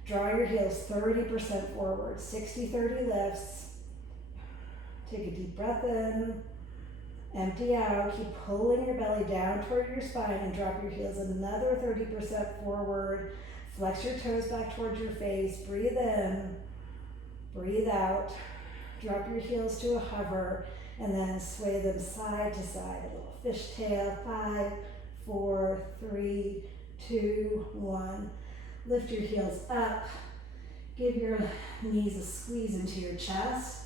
Draw your heels 30% forward, 60-30 lifts. Take a deep breath in, empty out, keep pulling your belly down toward your spine and drop your heels another 30% forward. Flex your toes back towards your face, breathe in, breathe out. Drop your heels to a hover and then sway them side to side, a little fishtail. 5, 4, 3, 2, 1. Lift your heels up. Give your knees a squeeze into your chest.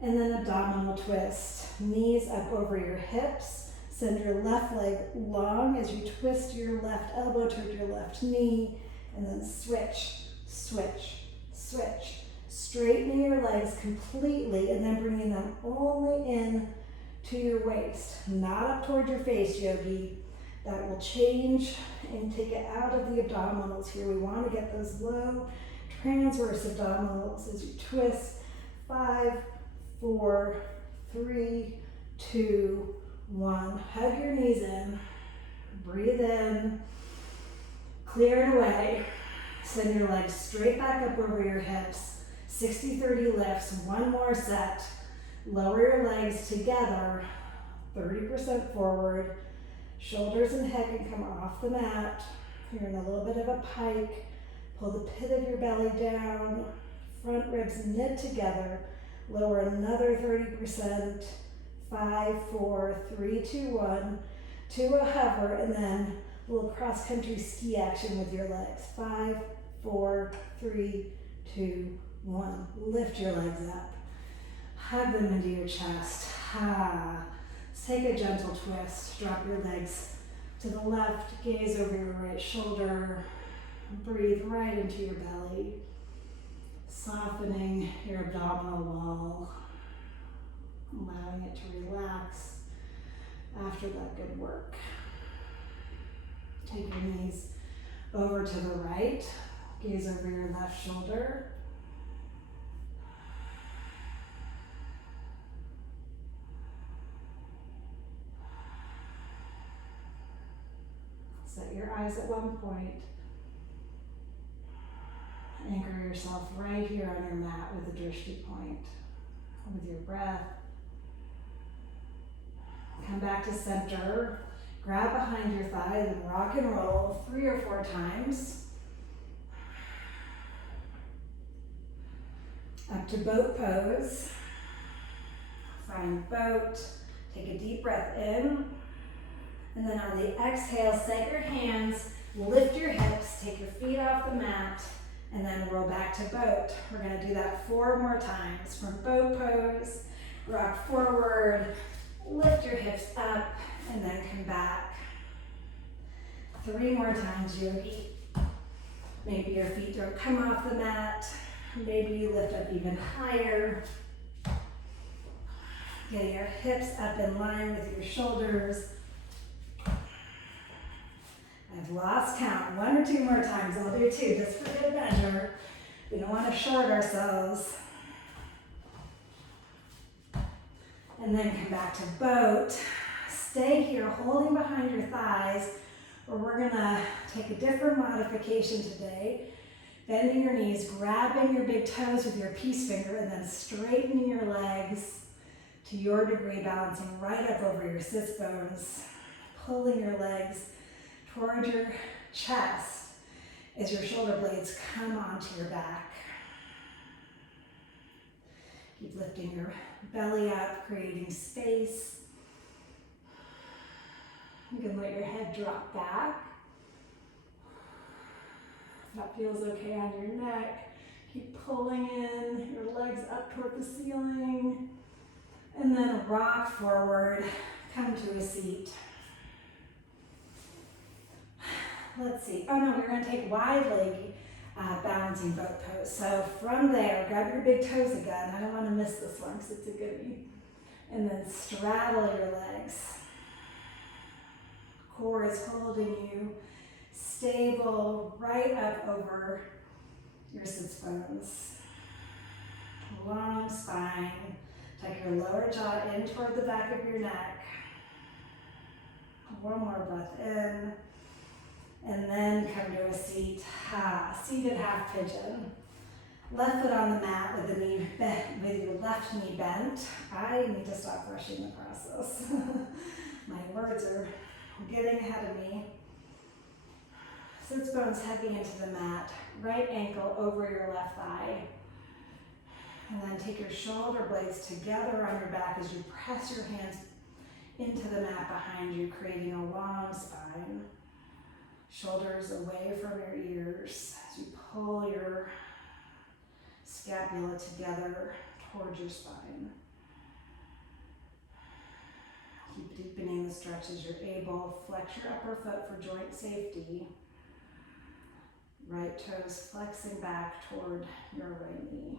And then abdominal twist. Knees up over your hips. Send your left leg long as you twist your left elbow toward your left knee. And then switch, switch, switch. Straightening your legs completely and then bringing them only in to your waist. Not up toward your face, yogi. That will change and take it out of the abdominals here. We want to get those low transverse abdominals as you twist. 5, 4, 3, 2, 1. Hug your knees in. Breathe in. Clear it away. Send your legs straight back up over your hips. 60-30 lifts. One more set. Lower your legs together. 30% forward. Shoulders and head can come off the mat. You're in a little bit of a pike. Pull the pit of your belly down. Front ribs knit together. Lower another 30%. 5, 4, 3, 2, 1. To a hover and then a little cross-country ski action with your legs. 5, 4, 3, 2, 1. Lift your legs up. Hug them into your chest. Let's take a gentle twist. Drop your legs to the left, gaze over your right shoulder. Breathe right into your belly, softening your abdominal wall, allowing it to relax after that good work. Take your knees over to the right, gaze over your left shoulder. Set your eyes at one point. Anchor yourself right here on your mat with a drishti point, with your breath. Come back to center. Grab behind your thighs and rock and roll 3 or 4 times. Up to boat pose. Find boat. Take a deep breath in. And then on the exhale, set your hands, lift your hips, take your feet off the mat, and then roll back to boat. We're gonna do that 4 more times. From boat pose, rock forward, lift your hips up, and then come back. 3 more times, yogi. Maybe your feet don't come off the mat. Maybe you lift up even higher. Get your hips up in line with your shoulders. I've lost count. 1 or 2 more times. I'll do 2 just for good measure. We don't want to short ourselves. And then come back to boat. Stay here holding behind your thighs, or we're gonna take a different modification today. Bending your knees, grabbing your big toes with your peace finger, and then straightening your legs to your degree, balancing right up over your sits bones. Pulling your legs toward your chest as your shoulder blades come onto your back. Keep lifting your belly up, creating space. You can let your head drop back. If that feels okay on your neck, keep pulling in your legs up toward the ceiling. And then rock forward, come to a seat. Let's see. Oh no, we're going to take wide leg balancing boat pose. So from there, grab your big toes again. I don't want to miss this one because it's a goodie. And then straddle your legs. Core is holding you stable right up over your sits bones. Long spine. Take your lower jaw in toward the back of your neck. 1 more breath in. And then come to a seat, seated half pigeon. Left foot on the mat with your left knee bent. I need to stop rushing the process. My words are getting ahead of me. Sits bones heavy into the mat. Right ankle over your left thigh. And then take your shoulder blades together on your back as you press your hands into the mat behind you, creating a long spine. Shoulders away from your ears as you pull your scapula together towards your spine. Keep deepening the stretch as you're able. Flex your upper foot for joint safety. Right toes flexing back toward your right knee.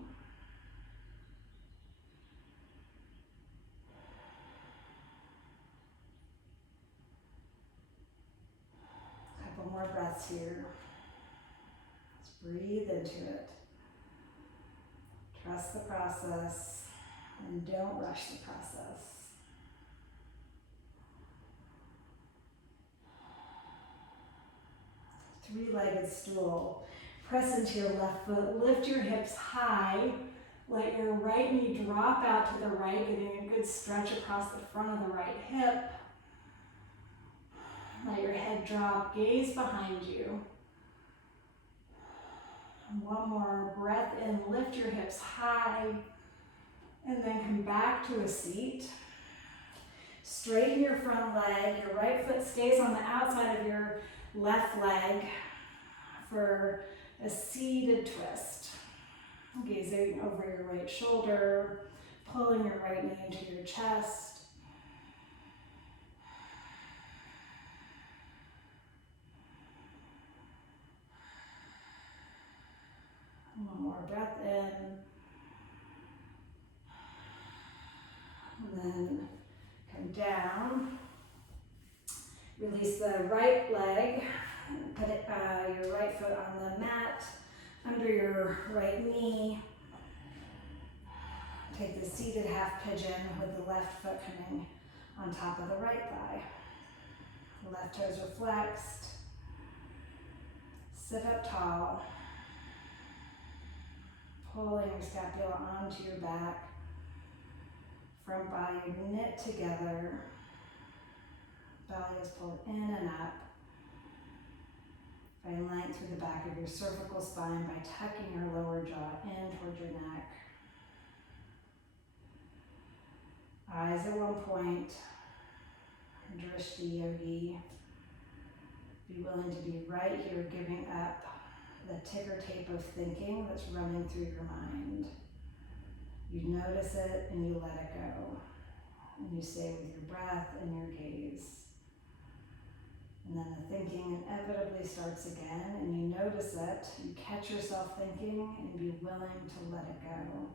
More breaths here. Let's breathe into it. Trust the process and don't rush the process. Three-legged stool. Press into your left foot. Lift your hips high. Let your right knee drop out to the right, getting a good stretch across the front of the right hip. Let your head drop, gaze behind you. 1 more breath in, lift your hips high, and then come back to a seat. Straighten your front leg, your right foot stays on the outside of your left leg for a seated twist. Gazing over your right shoulder, pulling your right knee into your chest. One more breath in. And then come down. Release the right leg. Put your right foot on the mat, under your right knee. Take the seated half pigeon with the left foot coming on top of the right thigh. Left toes are flexed. Sit up tall. Pulling your scapula onto your back. Front body knit together. Belly is pulled in and up. Find length through the back of your cervical spine by tucking your lower jaw in towards your neck. Eyes at one point. Drishti yogi. Be willing to be right here, giving up the ticker tape of thinking that's running through your mind. You notice it and you let it go. And you stay with your breath and your gaze. And then the thinking inevitably starts again, and you notice it, you catch yourself thinking, and be willing to let it go.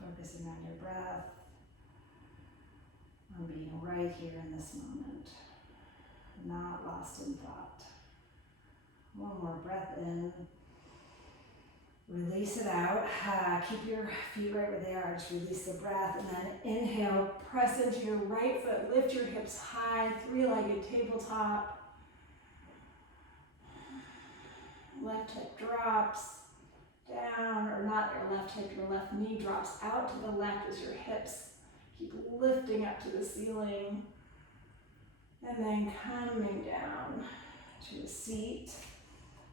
Focusing on your breath, on being right here in this moment, not lost in thought. One more breath in. Release it out. Keep your feet right where they are. Just release the breath, and then inhale. Press into your right foot. Lift your hips high. Three-legged tabletop. Left hip drops down, or not your left hip. Your left knee drops out to the left as your hips keep lifting up to the ceiling, and then coming down to a seat.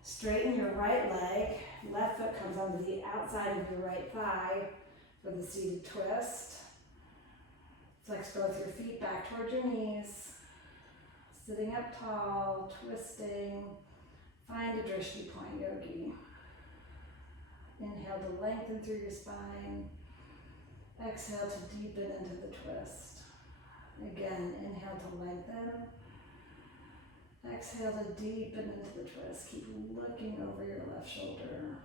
Straighten your right leg. Left foot comes onto the outside of your right thigh for the seated twist. Flex both your feet back towards your knees. Sitting up tall, twisting. Find a drishti point yogi. Inhale to lengthen through your spine. Exhale to deepen into the twist. Again, inhale to lengthen. Exhale to deepen into the twist. Keep looking over your left shoulder.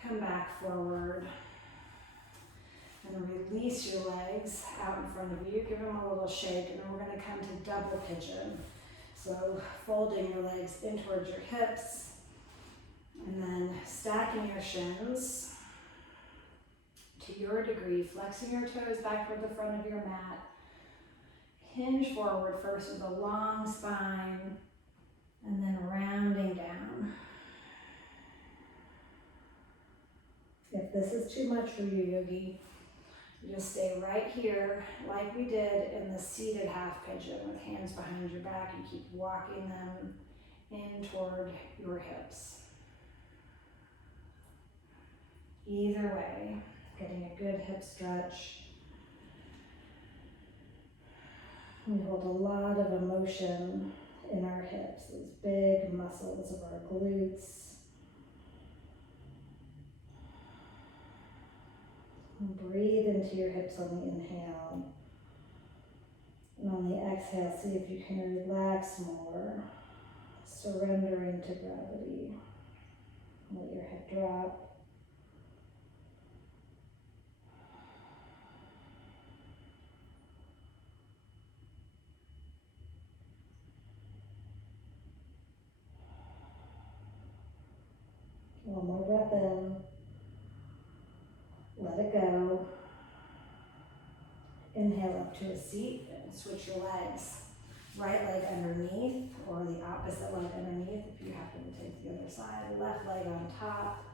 Come back forward and release your legs out in front of you. Give them a little shake, and then we're going to come to double pigeon. So folding your legs in towards your hips, and then stacking your shins to your degree, flexing your toes back toward the front of your mat. Hinge forward first with a long spine, and then rounding down. If this is too much for you, yogi, you just stay right here like we did in the seated half pigeon with hands behind your back. You keep walking them in toward your hips. Either way, getting a good hip stretch. We hold a lot of emotion in our hips, those big muscles of our glutes. And breathe into your hips on the inhale. And on the exhale, see if you can relax more, surrendering to gravity. Let your head drop. One more breath in. Let it go. Inhale up to a seat and switch your legs. Right leg underneath, or the opposite leg underneath if you happen to take the other side. Left leg on top.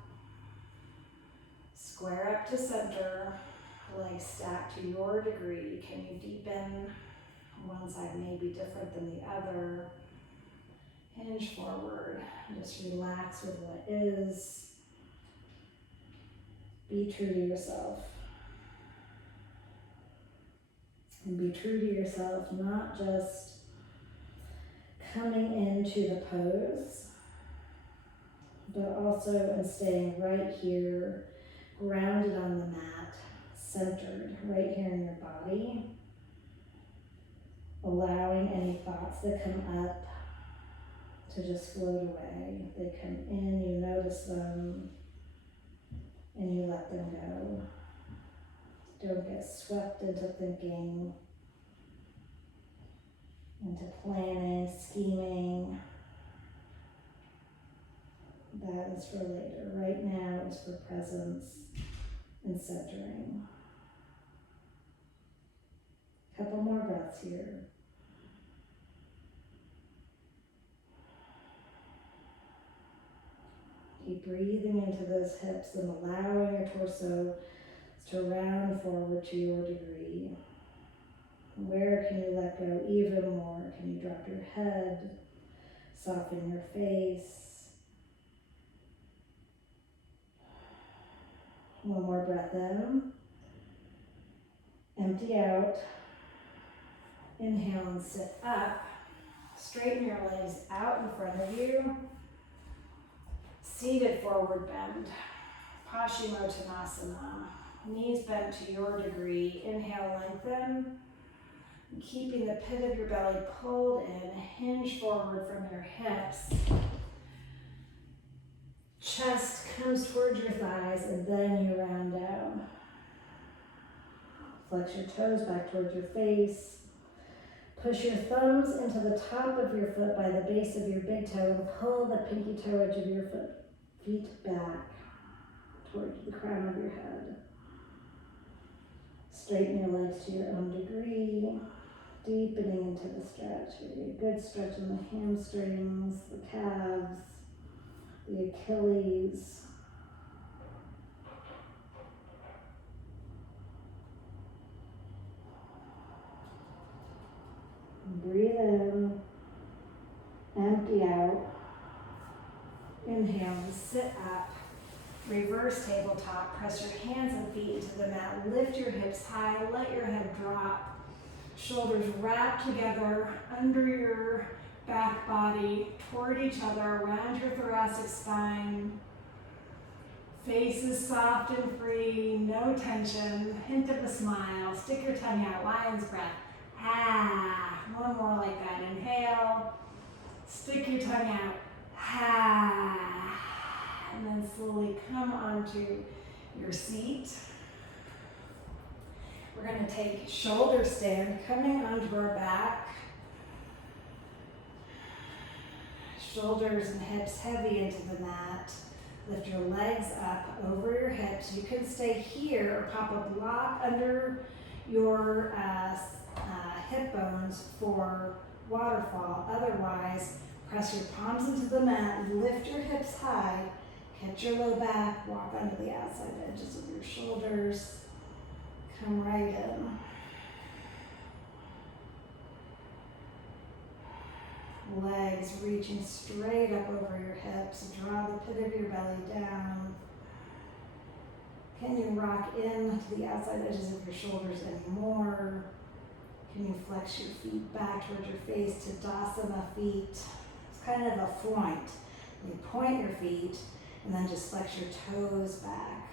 Square up to center. Legs stacked to your degree. Can you deepen? One side may be different than the other. Hinge forward. Just relax with what is. Be true to yourself. And be true to yourself, not just coming into the pose, but also in staying right here, grounded on the mat, centered right here in your body, allowing any thoughts that come up to just float away. They come in, you notice them, and you let them go. Don't get swept into thinking, into planning, scheming. That is for later. Right now is for presence and centering. Couple more breaths here. Keep breathing into those hips and allowing your torso to round forward to your degree. Where can you let go even more? Can you drop your head, soften your face? One more breath in. Empty out. Inhale and sit up. Straighten your legs out in front of you. Seated forward bend. Paschimottanasana. Knees bent to your degree. Inhale, lengthen. Keeping the pit of your belly pulled in. Hinge forward from your hips. Chest comes towards your thighs and then you round down. Flex your toes back towards your face. Push your thumbs into the top of your foot by the base of your big toe and pull the pinky toe edge of your feet back towards the crown of your head. Straighten your legs to your own degree, deepening into the stretch. Maybe a good stretch in the hamstrings, the calves, the Achilles. Breathe in, empty out. Inhale and sit up. Reverse tabletop. Press your hands and feet into the mat. Lift your hips high. Let your head drop. Shoulders wrap together under your back body, toward each other, around your thoracic spine. Face is soft and free, no tension. Hint of a smile. Stick your tongue out. Lion's breath. Ah. One more like that. Inhale. Stick your tongue out. Ah. And then slowly come onto your seat. We're going to take shoulder stand, coming onto our back. Shoulders and hips heavy into the mat. Lift your legs up over your hips. You can stay here or pop a block under your hip bones for waterfall. Otherwise, press your palms into the mat, lift your hips high, catch your low back, walk onto the outside edges of your shoulders. Come right in. Legs reaching straight up over your hips. Draw the pit of your belly down. Can you rock in to the outside edges of your shoulders anymore? Can you flex your feet back towards your face to Dasana feet? It's kind of a point. You point your feet and then just flex your toes back,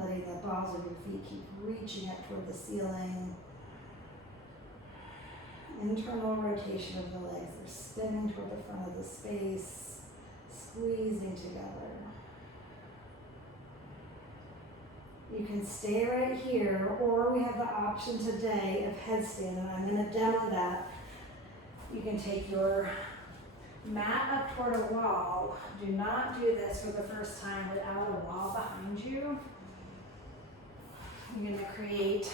letting the balls of your feet keep reaching up toward the ceiling. Internal rotation of the legs. They're spinning toward the front of the space, squeezing together. You can stay right here, or we have the option today of headstand, and I'm going to demo that. You can take your mat up toward a wall. Do not do this for the first time without a wall behind you. You're going to create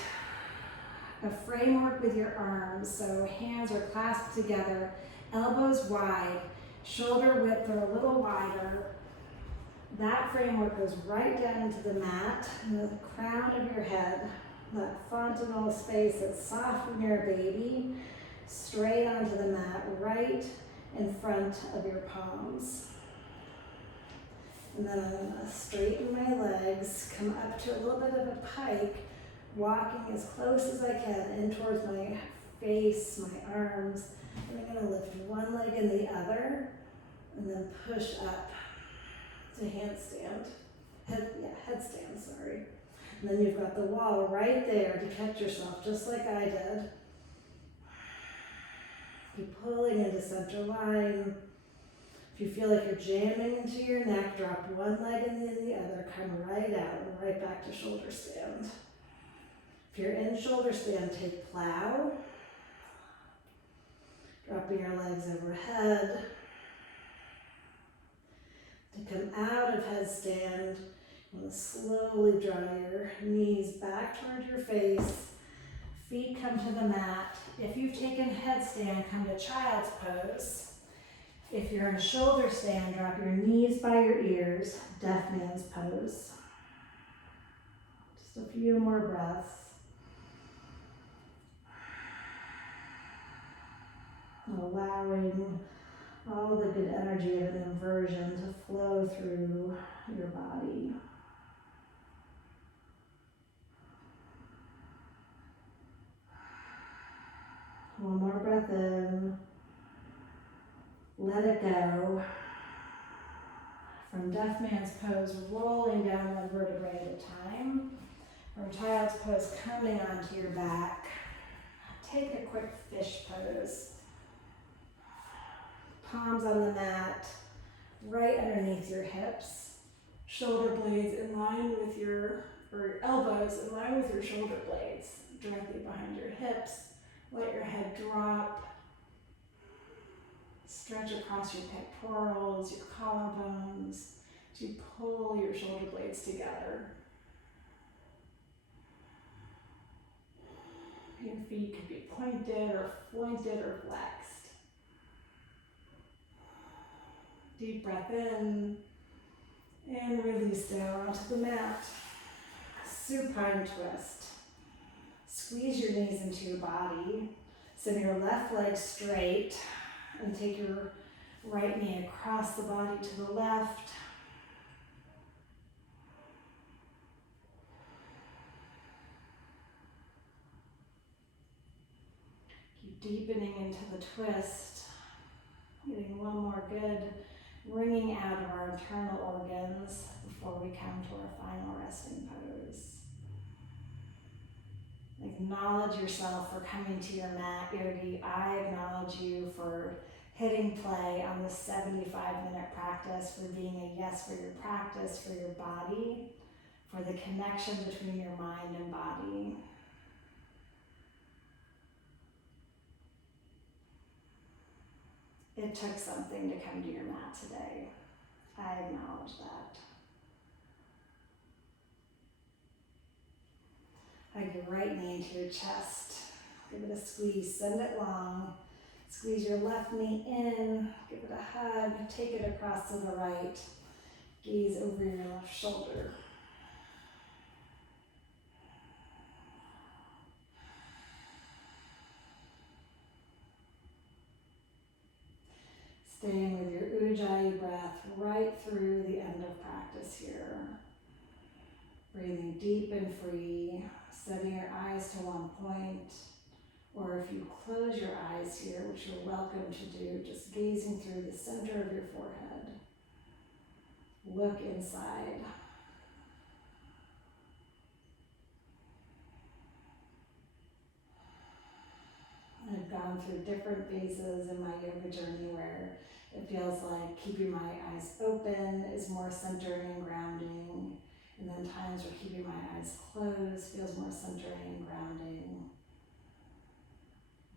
a framework with your arms, so hands are clasped together, elbows wide, shoulder width are a little wider. That framework goes right down into the mat, and the crown of your head, that fontanelle space that's soft when you're a baby, straight onto the mat, right in front of your palms. And then I'm going to straighten my legs, come up to a little bit of a pike, walking as close as I can in towards my face, my arms. And I'm going to lift one leg and the other, and then push up to handstand. Headstand, sorry. And then you've got the wall right there to catch yourself, just like I did. Keep pulling into center line. If you feel like you're jamming into your neck, drop one leg and then the other, come right out and right back to shoulder stand. If you're in shoulder stand, take plow. Dropping your legs overhead. To come out of headstand, you want to slowly draw your knees back toward your face. Feet come to the mat. If you've taken headstand, come to child's pose. If you're in shoulder stand, drop your knees by your ears, deaf man's pose. Just a few more breaths. Allowing all the good energy of an inversion to flow through your body. One more breath in. Let it go. From deaf man's pose, rolling down one vertebrae at a time. From child's pose, coming onto your back. Take a quick fish pose. Palms on the mat, right underneath your hips. Shoulder blades in line with or elbows in line with your shoulder blades, directly behind your hips. Let your head drop. Stretch across your pectorals, your collarbones, to pull your shoulder blades together. Your feet could be pointed or flexed. Deep breath in and release down onto the mat. Supine twist. Squeeze your knees into your body. Send your left leg straight and take your right knee across the body to the left. Keep deepening into the twist. Getting one more good wringing out of our internal organs before we come to our final resting pose. Acknowledge yourself for coming to your mat, yogi. I acknowledge you for hitting play on this 75-minute practice, for being a yes for your practice, for your body, for the connection between your mind and body. It took something to come to your mat today. I acknowledge that. Hug your right knee into your chest. Give it a squeeze, send it long. Squeeze your left knee in, give it a hug, take it across to the right. Gaze over your left shoulder. Staying with your Ujjayi breath right through the end of practice here. Breathing deep and free, setting your eyes to one point, or if you close your eyes here, which you're welcome to do, just gazing through the center of your forehead. Look inside. I've gone through different phases in my yoga journey where it feels like keeping my eyes open is more centering and grounding. And then times where keeping my eyes closed feels more centering and grounding.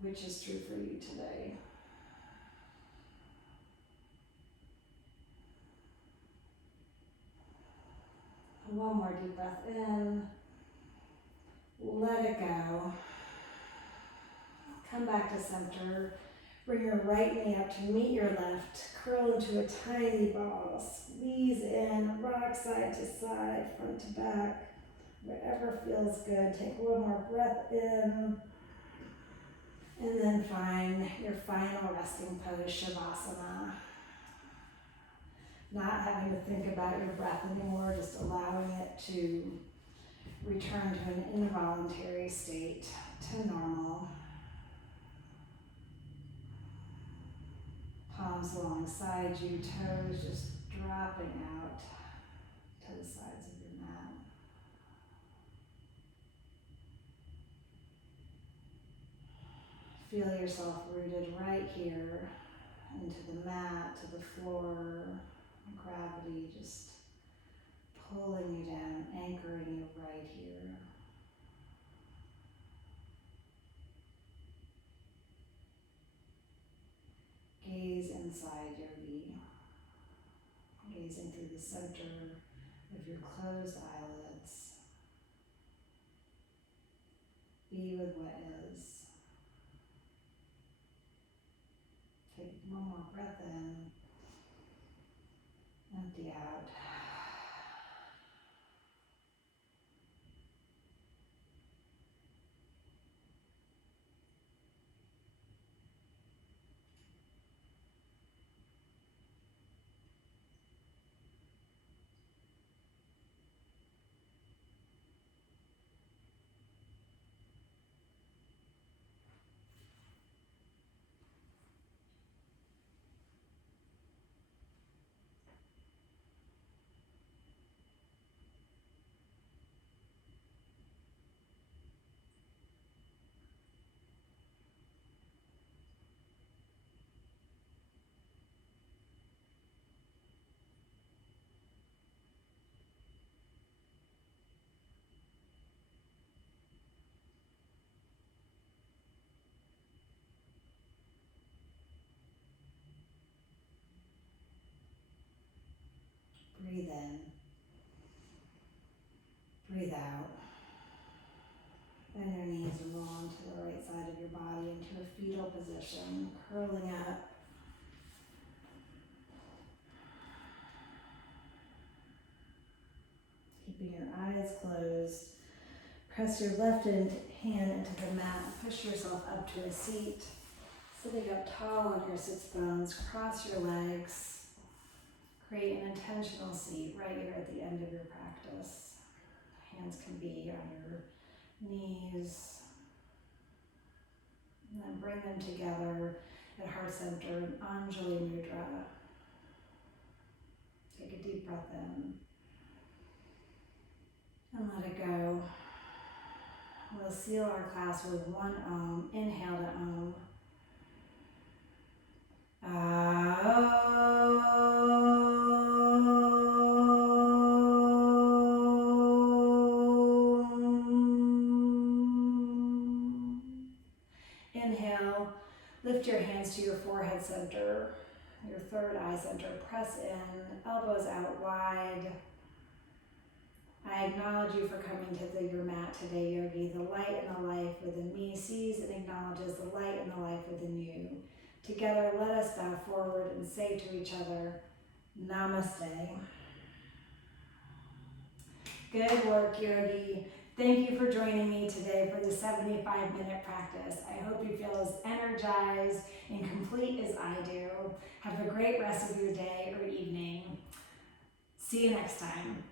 Which is true for you today? One more deep breath in. Let it go. Come back to center. Bring your right knee up to meet your left. Curl into a tiny ball. Squeeze in, rock side to side, front to back. Whatever feels good. Take one more breath in. And then find your final resting pose, Shavasana. Not having to think about your breath anymore, just allowing it to return to an involuntary state, to normal. Palms alongside you, toes just dropping out to the sides of your mat. Feel yourself rooted right here into the mat, to the floor. Gravity just pulling you down, anchoring you right here. Gaze inside, yogi. Gazing through the center of your closed eyelids. Be with what is. Take one more breath in. Empty out. Breathe in. Breathe out. Bend your knees and roll onto the right side of your body into a fetal position, curling up. Keeping your eyes closed. Press your left hand into the mat. Push yourself up to a seat. Sitting up tall on your sits bones. Cross your legs. Create an intentional seat right here at the end of your practice. Hands can be on your knees. And then bring them together at heart center in Anjali Mudra. Take a deep breath in. And let it go. We'll seal our class with one Om. Inhale to Om. Inhale, lift your hands to your forehead center, your third eye center. Press in, elbows out wide. I acknowledge you for coming to your mat today, yogi. The light and the life within me sees and acknowledges the light and the life within you. Together, let us bow forward and say to each other, Namaste. Good work, yogi. Thank you for joining me today for the 75-minute practice. I hope you feel as energized and complete as I do. Have a great rest of your day or evening. See you next time.